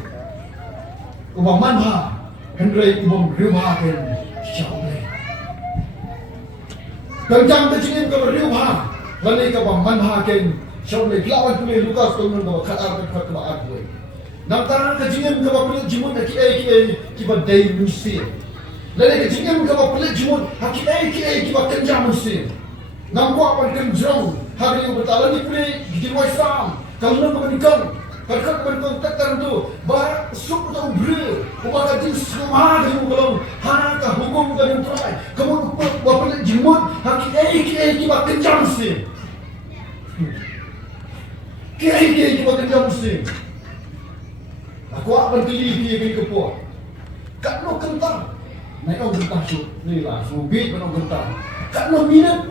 ubah manha, hendrai ubah riuhakan jauh. Kencang kecilin kau riuha, lalu kau manhaken, syawle lawan pulih lukas tulen kau khatar kat baat pulih. Nampak kecilin kau pulih jimun aki kiba day musim. Lalu kecilin kau pulih jimun aki kiba kencang musim. Nampak apa kencang hari yang bertalan ni pulih jimun Islam. Kalau nak menikam, kalau menikam takkan tu, bah sup tu beri, ubah kaji semua kaji kalau hana kah hukum kaji TRAI. Kamu bapa jimun haki kiba kencang musim. Kiba kencang musim. Aku akan pilih dia kepuas. Kat no kentang, naik orang kentang tu, ni lah, subit orang kentang. Kat no minat,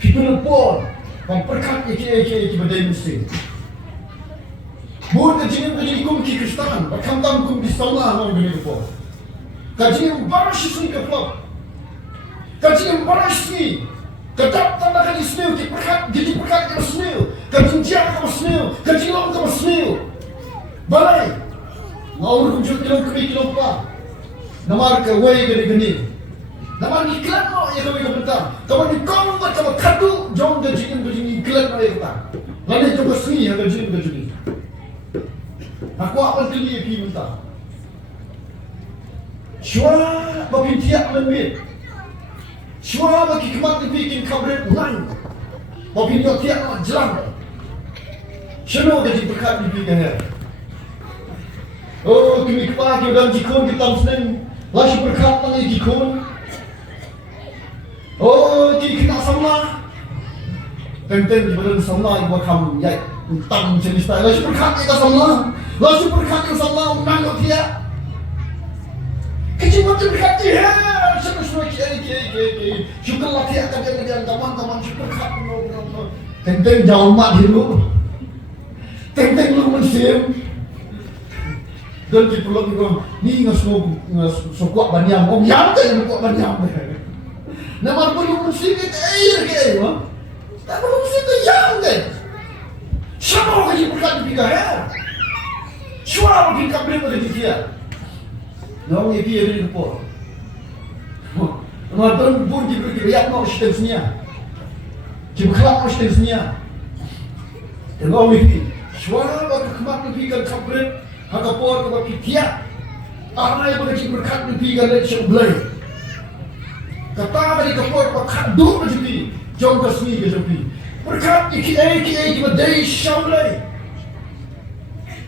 people pun, memperkat kiba day musim. Buat kajian kum KHRISTAN, berkantam kum di salah mau beli kepuas. Kajian baras sini kepuas. Kajian baras ni, kedap tanda kaji seniu, jadi perkat kau seniu, kajian jiak kau seniu, kajian long kau seniu. Balai, ngau rujuk kilo pa. Namar ke way gini. Namar iklan no ya kau bentar. Kau ni kau buat kau kadu, jom kajian iklan no ya kau. Lalu coba seni yang kajian. Aku akan pilih pergi mentah. Syua bagi tiap lemit. Syua bagi kemat bikin kabret lain. Bagi tiap nak jelang. Syua jadi berkat di pikiran. Oh, kami kepala dalam jikun kita senang. Lagi berkat lagi jikun. Oh, kita kena sama. Tenten di badan sama ibu kamu ya. Tang jenis tak. Lagi berkat kita sama. Lalu berkat yang sama menanggung dia. Kecil macam berkat dia. Semua syukurlah dia akan jadi teman-teman berkat. Tenteng jauh mak dulu. Tenteng lu mesin. Dan di pulau itu ni ngasuk banyam. Om yang tak yang kuat banyam. Nama belum mesin itu air ke? Tak belum mesin itu yang ke? Siapa lagi berkat di pikiran? Syua bagi kabel pada dia. Nong ini dia beri kepo. Nonton pun diberi riak nong sistem senia. Jibklak nong sistem senia. Nong ini syua bagi kemat lebih kan kabel, hagapor bagi dia. Arai bagi berkat lebih kan leksyuk belai. Kata bagi kapor bagi dua bagi jom kasmi kejepi. Berkat iki badai syawlai.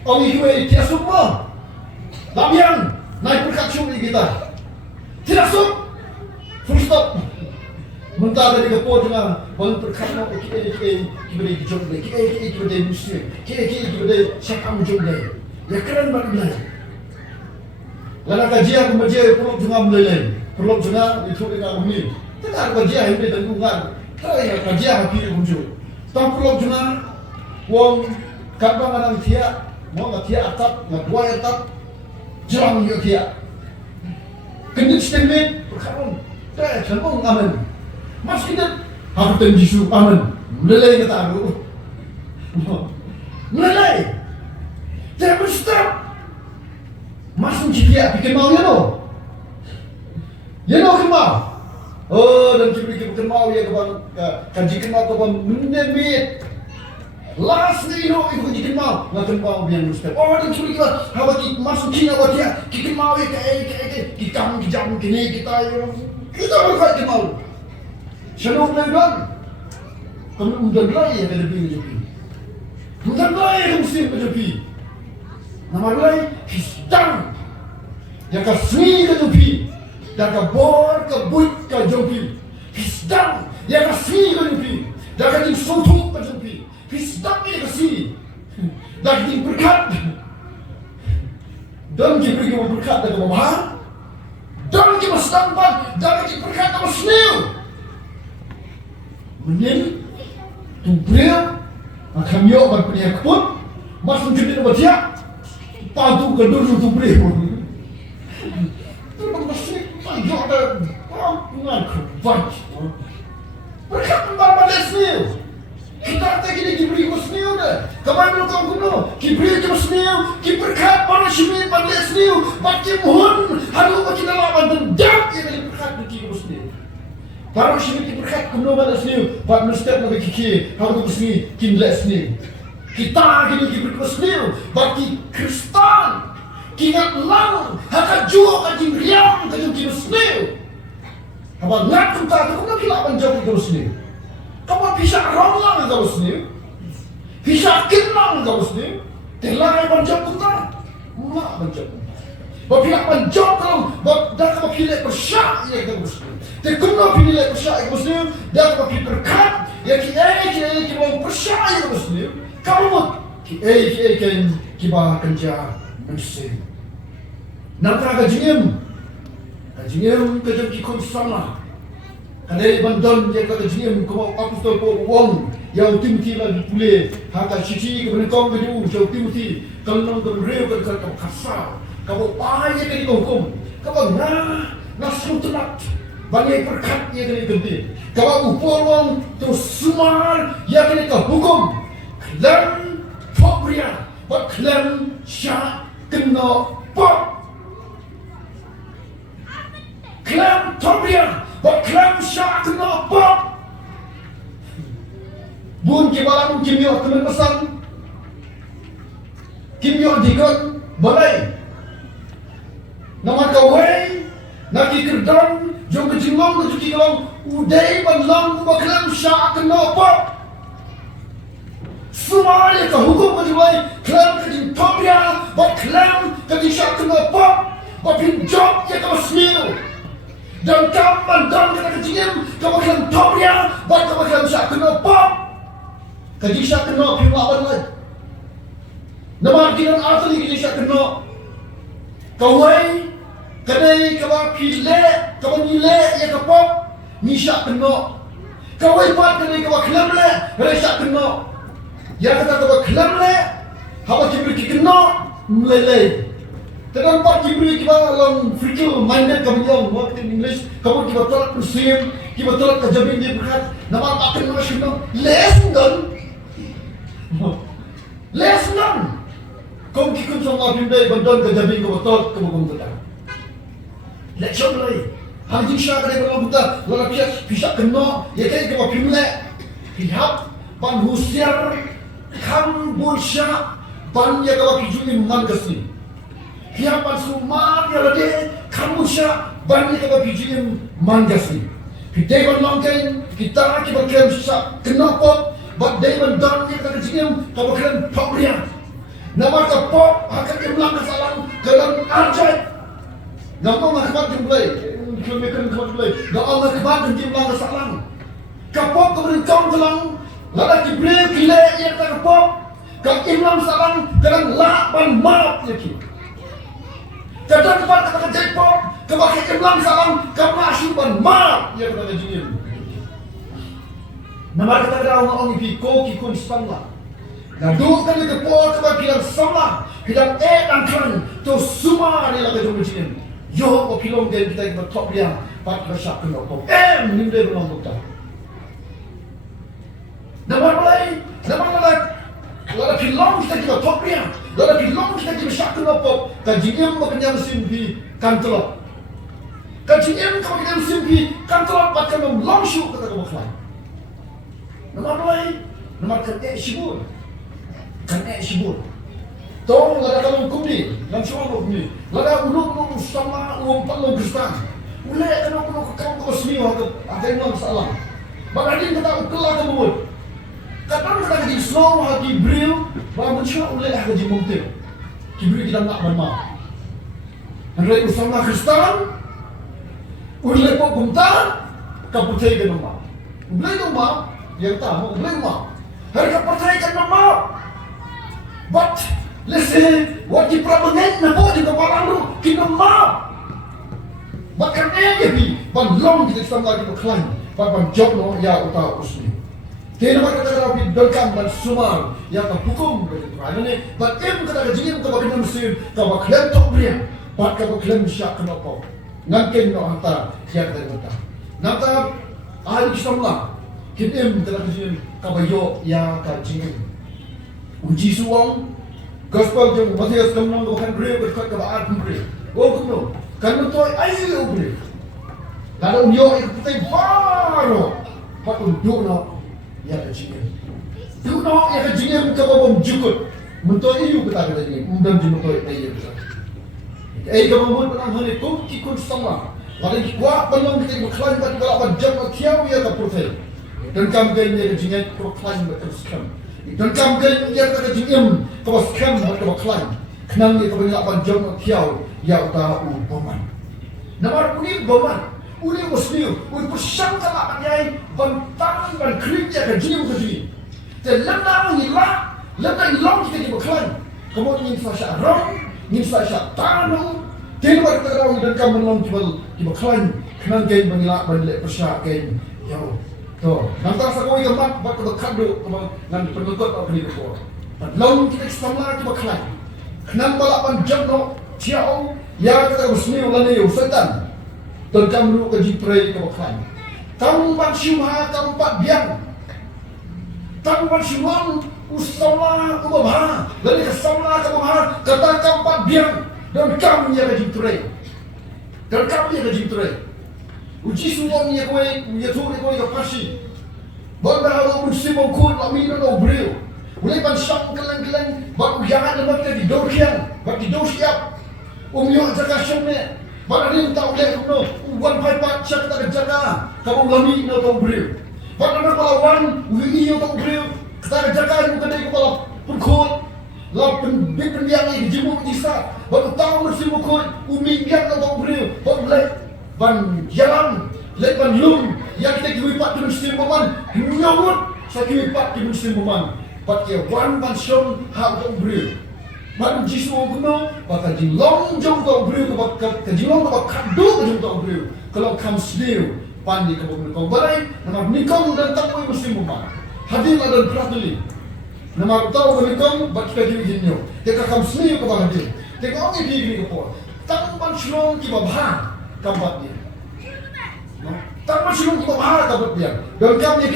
Orang itu tidak semua. Labian naik berkat syurga kita. Tidak semua. Full stop. Mentah dari kapur dengan bang berkat nak kita beri jodoh, kita beri muslim, kita beri syakam jodoh. Ya keren banget. Lalu kajian kemudian perlu juga mulai. Perlu juga itu dengan umil. Tidak kajian yang beri tanggungan. Tidak kajian habis muncul. Tak perlu juga wong kapal orang tiap. Mau nggak dia atap, nggak dua atap, jelang dia. Kendit stemmet, berkarun, dah, jangan aman. Mas kita harus tenjisu aman, mulai kita tahu. Melalai. Dia berstep. Masuk dia bikin mau ya no. Ya no kenal. Oh, dan kita bikin mau ya kan jika mau kapan mendemit. Last ni no itu jika mau nak kenal biar berstep. Oh, dan kita habis masuk Cina buat dia kita mau ya kita jam kini kita berkat kenal. Shalom leban. Kamu udah lagi yang ada lebih. Udah lagi yang mesti lebih. Nama lain KHRISTAN yang kasih ke Jopi dan ke bor ke buit ke Jopi. KHRISTAN yang kasih ke Jopi dan ke tim sotok ke Jopi. KHRISTAN yang kasih dan tim berkat dan kita beri berkat dan kemampuan dan kita setampat dan kita berkat dan senil menil tubril akan yuk berpeniak pun masuk jadi baca padu ke dulu tu beri pun. Tu masih banyak ada pengan kebat. Mereka membawa desnil. Kita tak kini diberi desnil dah. Kapan lu kau kuno? Diberi desnil, diberkat pada sini pada desnil. Bagi mohon halu bagi dalam dendam yang diberkat bagi desnil. Baru sini diberkat kuno pada desnil. Buat mustahil lagi kiki halu desnil kin desnil. Kita kini diberi kesenian bagi KHRISTAN kingat lang haka jua kajing riang kajing kesenian apa ngat kita tu kena kilapan jauh kesenian kamu bisa rolang kesenian bisa kinlang kesenian telai panjang kita mak panjang bapila panjang kalau dah kamu pilih persyak ya kesenian te kena pilih persyak kesenian dah kamu pilih berkat ya kita mau persyak ya kesenian kamu kan kibar kerja mesin. Nampak kajingem kerja kikun sama. Kadai bandan dia kajingem kau apostol Paul Wong yang Timothy lagi pulih. Haka cici kebenar kau keju jauh Timothy kalau kau real kerja kau kasar. Kau pahaya kini kau hukum. Kau nasu tenat banyak berkat yang kini genting. Kau Paul Wong tu sumar yang kini kau hukum. Klan Tobria, buat klan Syah kena pop. Klan Tobria, buat klan Syah kena pop. Bun kibalang kimio teman pesan. Kimio dikon balai. Nama kawai, nak ikerdam, jom kecimang kecikang, udai banlang buat klan Syah kena pop. Semuanya ke hukum kecuali klan kejim Tobria, buat klan kejim Syah kena pop, buat pinjok ya kamu semil. Dan kapan dan kena kejim, kamu klan Tobria, buat kamu klan Syah kena pop. Kejim Syah kena pinlawan lagi. Nama kinan asli kejim Syah kena. Kawai, kadai kamu pilih, kamu nilai ya ke pop, ni Syah kena. Kawai pat kadai kamu klan le, kadai Syah kena. Yang kata kau kelam le, apa kibri kena meleleh. Terdapat kibri kita dalam fickle minded kamu yang buat in English, kamu kita tolak musim, kita tolak kejabin dia berkat, nama akan masuk nam lesson done. Kau kikun sama pindai bantuan kejabin kau tolak kamu komputer. Leksion lagi. Hang Syah kena komputer, lalu bisa kena, ya kaya kau pimlek, pihak ban husiar. Kamboja banyak kalau kijui mangasni. Kiapan sumar ya lade Kamboja banyak kalau kijui mangasni. Kita berlanggain kita berkirim susah. Kenapa? Bak Dewan dan kita kijui kalau kirim Tobria. Nama kapok akan diulang kesalahan dalam ajaib. Nama makhmat jumlah. Kilometer makhmat jumlah. Nama makhmat diulang kesalahan. Kapok kemudian kau kelang. Lada kibri kile yang terpop, kau imam salam dengan lapan maaf lagi. Kadang kepada kata jepop, kau imam salam kau masih ban maaf yang kata jingin. Nama kata orang ini kau kikun samla. Nadu kami kepol kau bilang samla, bilang dan kan tu semua ni lagi jumpa jingin. Yo kau bilang dia kita bertop dia, pat bersak kena kau. Nimde belum bukta. Nama mulai kita top dia. Lalu long kita di syak kenapa? Kajiem makanya mesin di kantor. Kajiem makanya mesin di kantor bahkan long shoot kata kamu kelai. Nomor dua, nomor kena sibur. Kena sibur. Tong lada kalau kumni, dan semua kumni. Lada ulung sama umpang KHRISTAN. Ulai kena ke kaum semua ke ada yang salah. Bagadi kata ukelah ke mulut. Kadang kata di slow hati bril, bahawa mencari ulai ke jimumtir. Kibri kita nak berma. Hendak bersama KHRISTAN, ulai pun kumtar, kaputai ke nama. Ulai nama yang tahu, ulai nama. Harga percaya ke nama. But listen, what di prabangan na po di kawalan ro kinama. Bahkan bi banglong kita sama lagi berklaim, bahkan job no ya utah usni. Tidak kata rapi belkam dan sumar yang hukum begitu. Ini, batem kata kejadian kebagian Mesir, kebagian Tobria, bahkan kebagian Syak kenapa? Ngangkin no hantar yang terbentak. Nata ahli Islamlah, kita kata kejadian kebayo ya kejadian. Uji suang, gospel yang Matias kamu bukan beri berkat kebaat beri. Oh kamu, kamu tu ayu beri. Lalu unyo itu kita baru, patut dulu ya kejadian. Dulu ya kejadian kamu jukut, mentua iyu kita kejadian, undang mentua iyu kita. Kamu pernah hari ikut sama, lalu kuat penyong kita berklaim pada kalau jam KHIEW ya kapurtel. Dan kamu kaya kejadian berklaim berteruskan. Dan kamu yang kata jim kau scam atau klaim, kenang dia kau nak jom KHIEW ya utah boman. Namar uni boman, uni muslim, uni pusang kalau pakai bantang dan kerja kerjim kerji. Dan lemah hilang kita di klaim. Kamu ingin fasya rom, ingin fasya tanah. Tidak berterang dan kamu long di klaim, kenang dia mengelak balik persya kain jauh. Tuh, nanti saya kau yang mak buat kado, nanti penutup apa ni kau. Lalu kita Islamlah kita berklaim. Kenapa lapan jam no KHIEW ya kita bersemi ulane setan. Dan kamu kaji TRAI kita berklaim. Kamu ban syuha kamu pat biang. Kamu ban syuha Islamlah kamu bah. Lalu Islamlah kamu bah kata kamu pat biang dan kamu ya kaji TRAI. Dan kamu ya kaji TRAI. Uji suang ya kowe ya tu kowe ka pasi. Banda lo musim ko la mi no bril. Ule ban sang keleng ba jangan lemak di dorkian, ba di dosiap. Yo jaga shomne. Ba rin ta ule no. Wan pai pat chak ta jaga. Kamu lami no to bril. Ba na palawan uli yo to bril. Ta jaga ko kadai ko pala pun khot. La pen big yang ni jimu disa. Ba tahu musim ko umi yang no to bril. Ba le ban jalan leban lum yang kita kiwi pat di musim paman nyamut sa kiwi pat di musim paman pat ke wan ban shon ha to bril ban jisu kuno pat di long jong to bril ke jilong to kadu jong to bril kalau kam sliu pan di kebun ko balai nama nikong dan takoi musim paman hadir dan pratuli nama tahu nikong bat ke di jinyo te ka kam sliu ko hadir te ko ngi di ko tang ban shlong ki babha kampat dia. Tak masih untuk mahal kampat dia. Dan kami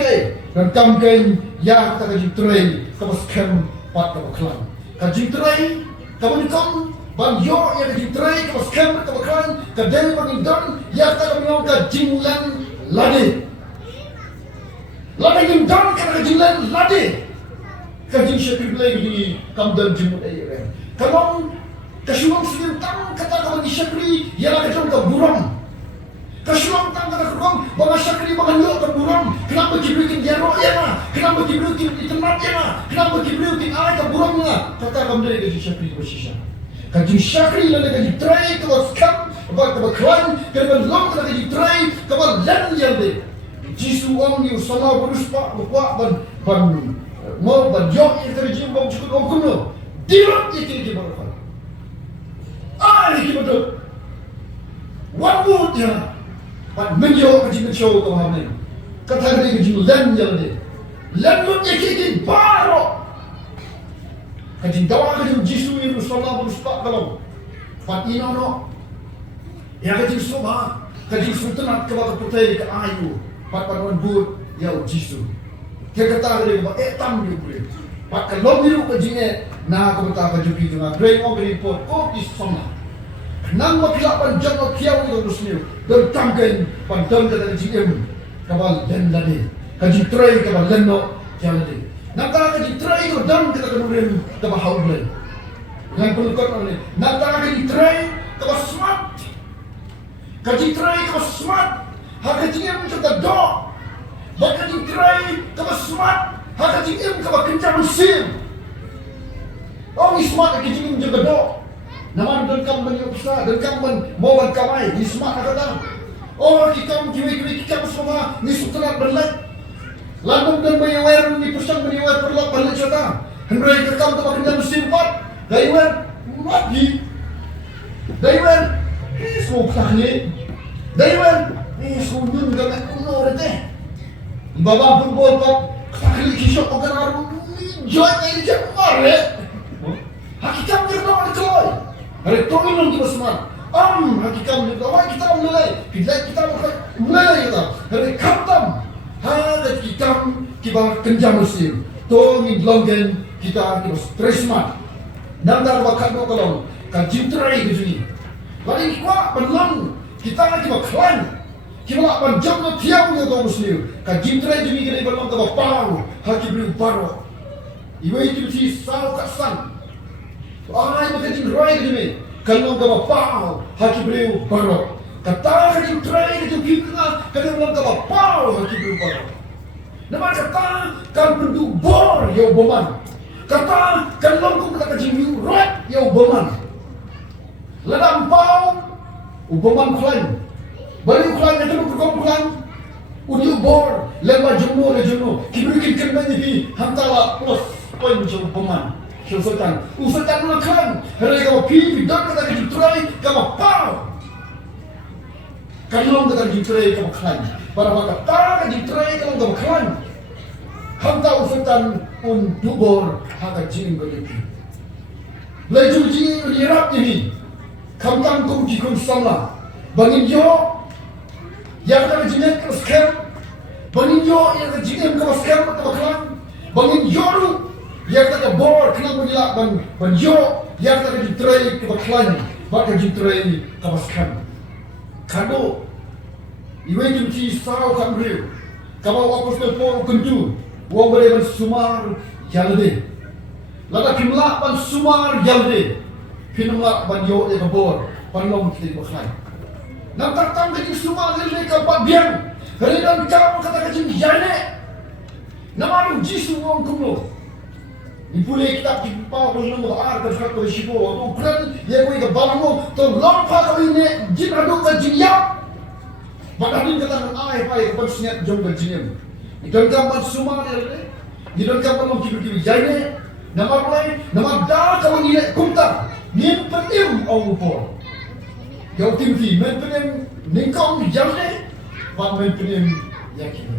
dan kami ya kita kaji TRAI kamu scam pat kamu klan. Kaji TRAI kamu nikam ban yo ya kaji TRAI kamu scam kamu klan. Kadang pengindon ya kita kamu kaji lan lade. Lade indon kaji lan lade. Kaji syakir lagi di kamdan jimut air. Kamu Kasuang sedentang kata kamu disyakri ialah kacau ke burung. Kasuang tang kata kurang bangga syakri bangga nyok ke burung. Kenapa diberikan jarok ya? Kenapa diberikan di tempat ya? Kenapa diberikan air ke burungnya? Kata kamu dari kaji syakri bersisa. Kaji syakri lalu kaji TRAI kamu skam, kamu klan, kamu long kaji TRAI kamu lan yang deh. Jisu orang ni salah beruspak berkuat ban mau ban jok yang terjadi bang cukup orang kuno. Dirot itu berapa? Ini betul. One word ya. But menyo kaji menyo kau hamil. Kata dia kaji lan yang dia. Lan lu ni kaji baru. Kaji dawa kaji jisu ini salah beruspak kalau. But ino no. Ya kaji soba. Kaji sultanat kepada putai ke ayu. But wan bud ya jisu. Dia kata dia tam dia boleh. kalau biru ke jinge na ko ta ka jupi tu na grey mo grey po ko is soma nang mo pila pan jang o kiaw yo musliu don tangken pan don ka jinge kabal den lade ka ji trai ka bal lenno jalade nang ka ji trai ko don ka ka nurin ka ba hawle nang pun ko ni nang ka ji trai ka ba smart ka ji trai ka ba smart ha ka jinge mo ka do ba ka ji trai ka ba smart ha ka jinge mo ka ba kencang mesin oh ni smart ka jinge mo ka do naman don kam ban yo psa don kam ban mo ban kamai ni smart ka da oh kita kita semua ni sutra berlat lalu dan bayar ni pusat bayar perlu berlat cerita hendrai rekam tu makin mesin pat daiwan mati daiwan semua sahni daiwan semua nyun dengan kuno rete baba pun bol pat kali kisah orang joy ini cakap re hakikat dia nak keluar hari tolong kita semua hakikat kita mulai kita mulai kita hari khatam ada kita kenjam mesin to ni longen kita stresmat nanda wakat do kalong kan jintrai ke sini lagi kuat benlang kita lagi baklan kita pan jam no tiang yo to muslim kan jintrai jini ke benlang ke bapau haki beri paro iwe itu si sao kasan ai makin roi ke sini kalau kau bapau haki beri paro kata haki trai itu kita kalau kau bapau haki beri paro nama kata kan bendu bor yo boman kata kalau kau kata jimi rot yo boman ladam pau uboman klan balik klan itu kau klan udi bor lema juno le juno kibri kin kan ni hantala plus poin jo boman Kyrshan, usahakan melakukan. Hari kamu pilih dan kata kita kamu pau. Kalau kata kita kamu klan, para kata kita kamu klan. Hamta usahakan untuk bor hak jin berlebih. Laju jin lirap ini, kamtang kum jikun sama. Bangin yo, yang kata jin keraskan. Bangin yo yang kata jin keraskan kamu klan. Bangin yo yang kata bor kena menjelak ban yo yang kata ditrai ke baklan bakal ditrai ke baskan kado iwe jumci sao kan real kama wapus te por kuntu wo bare ban sumar jalde lada kimla ban sumar jalde pinumla ban yo e bor panom ke baklan nam tartam ke sumar jalde ke babian hari dan jam kata ke jane namaru jisu wong kumlo Ipulih kita pipau belum ada terhadap risiko. Ukuran yang kita bangun tu lompat kali ini jin aduk dan jin ya. Makanya kita mengaih pai kepada senyap jom dan jin. Ikan kapan semua ni, ikan kapan mau kiri jaya. Nama mulai, nama dah kawan ni kumta. Ni penim orang upor. Kau tinggi, men penim ningkong jaya. Wan men penim yakin.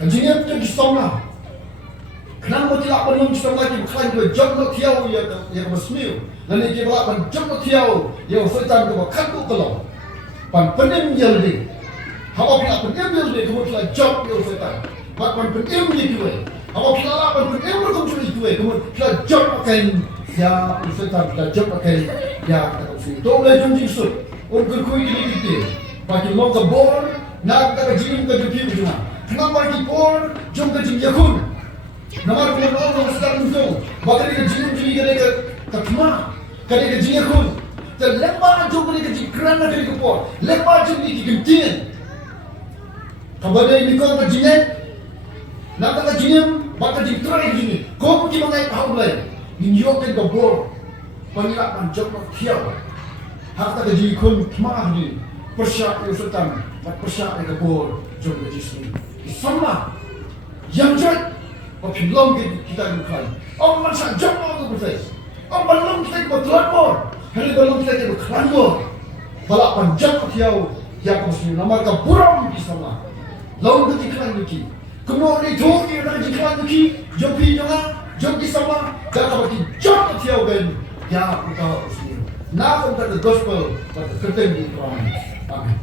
Kanjinya tu disomlah. Kenapa tidak penuh kita lagi bukan juga jom nak tiaw yang bersmiu dan ini kita akan jom nak tiaw yang setan kita kantu kalau pan penim jadi hawa kita penim jadi kemudian kita jom yang setan pan penim jadi hawa kita pan penim berkumpul itu kemudian kita jom akan ya setan kita jom akan ya kita tu boleh jom jingsut untuk kui kita bagi long ke bor nak kita jim ke jupi macam kenapa kita bor jom ke jim yakun Nama kita orang sedang muncul. Maka dia jin jadi kita kema, kita jin kun. Terlepas jom kita jin kerana kita kepor. Lepas jom kita gentin. Kabar ini kau berjin. Nak kita jin, maka jin try jin. Kau pergi mengai tahu lain. Injok kita bor. Pengilapan jom nak kiau. Hak kita jin kun kema ni. Persyak yang sultan, persyak yang bor jom kita jin. Sama. Yang jat Pemilong kita bukan. Orang macam jomol tu betul. Orang belum kita bertelur. Hari belum kita berkelambur. Balapan jom kiau yang mesti nama kita buram di sana. Lalu kita kelan lagi. Kemudian itu kita kelan lagi. Jom pi jangan jom di sana. Jangan bagi jom kiau ben. Ya kita mesti. Nak kita the gospel, but kita di Quran. Amin.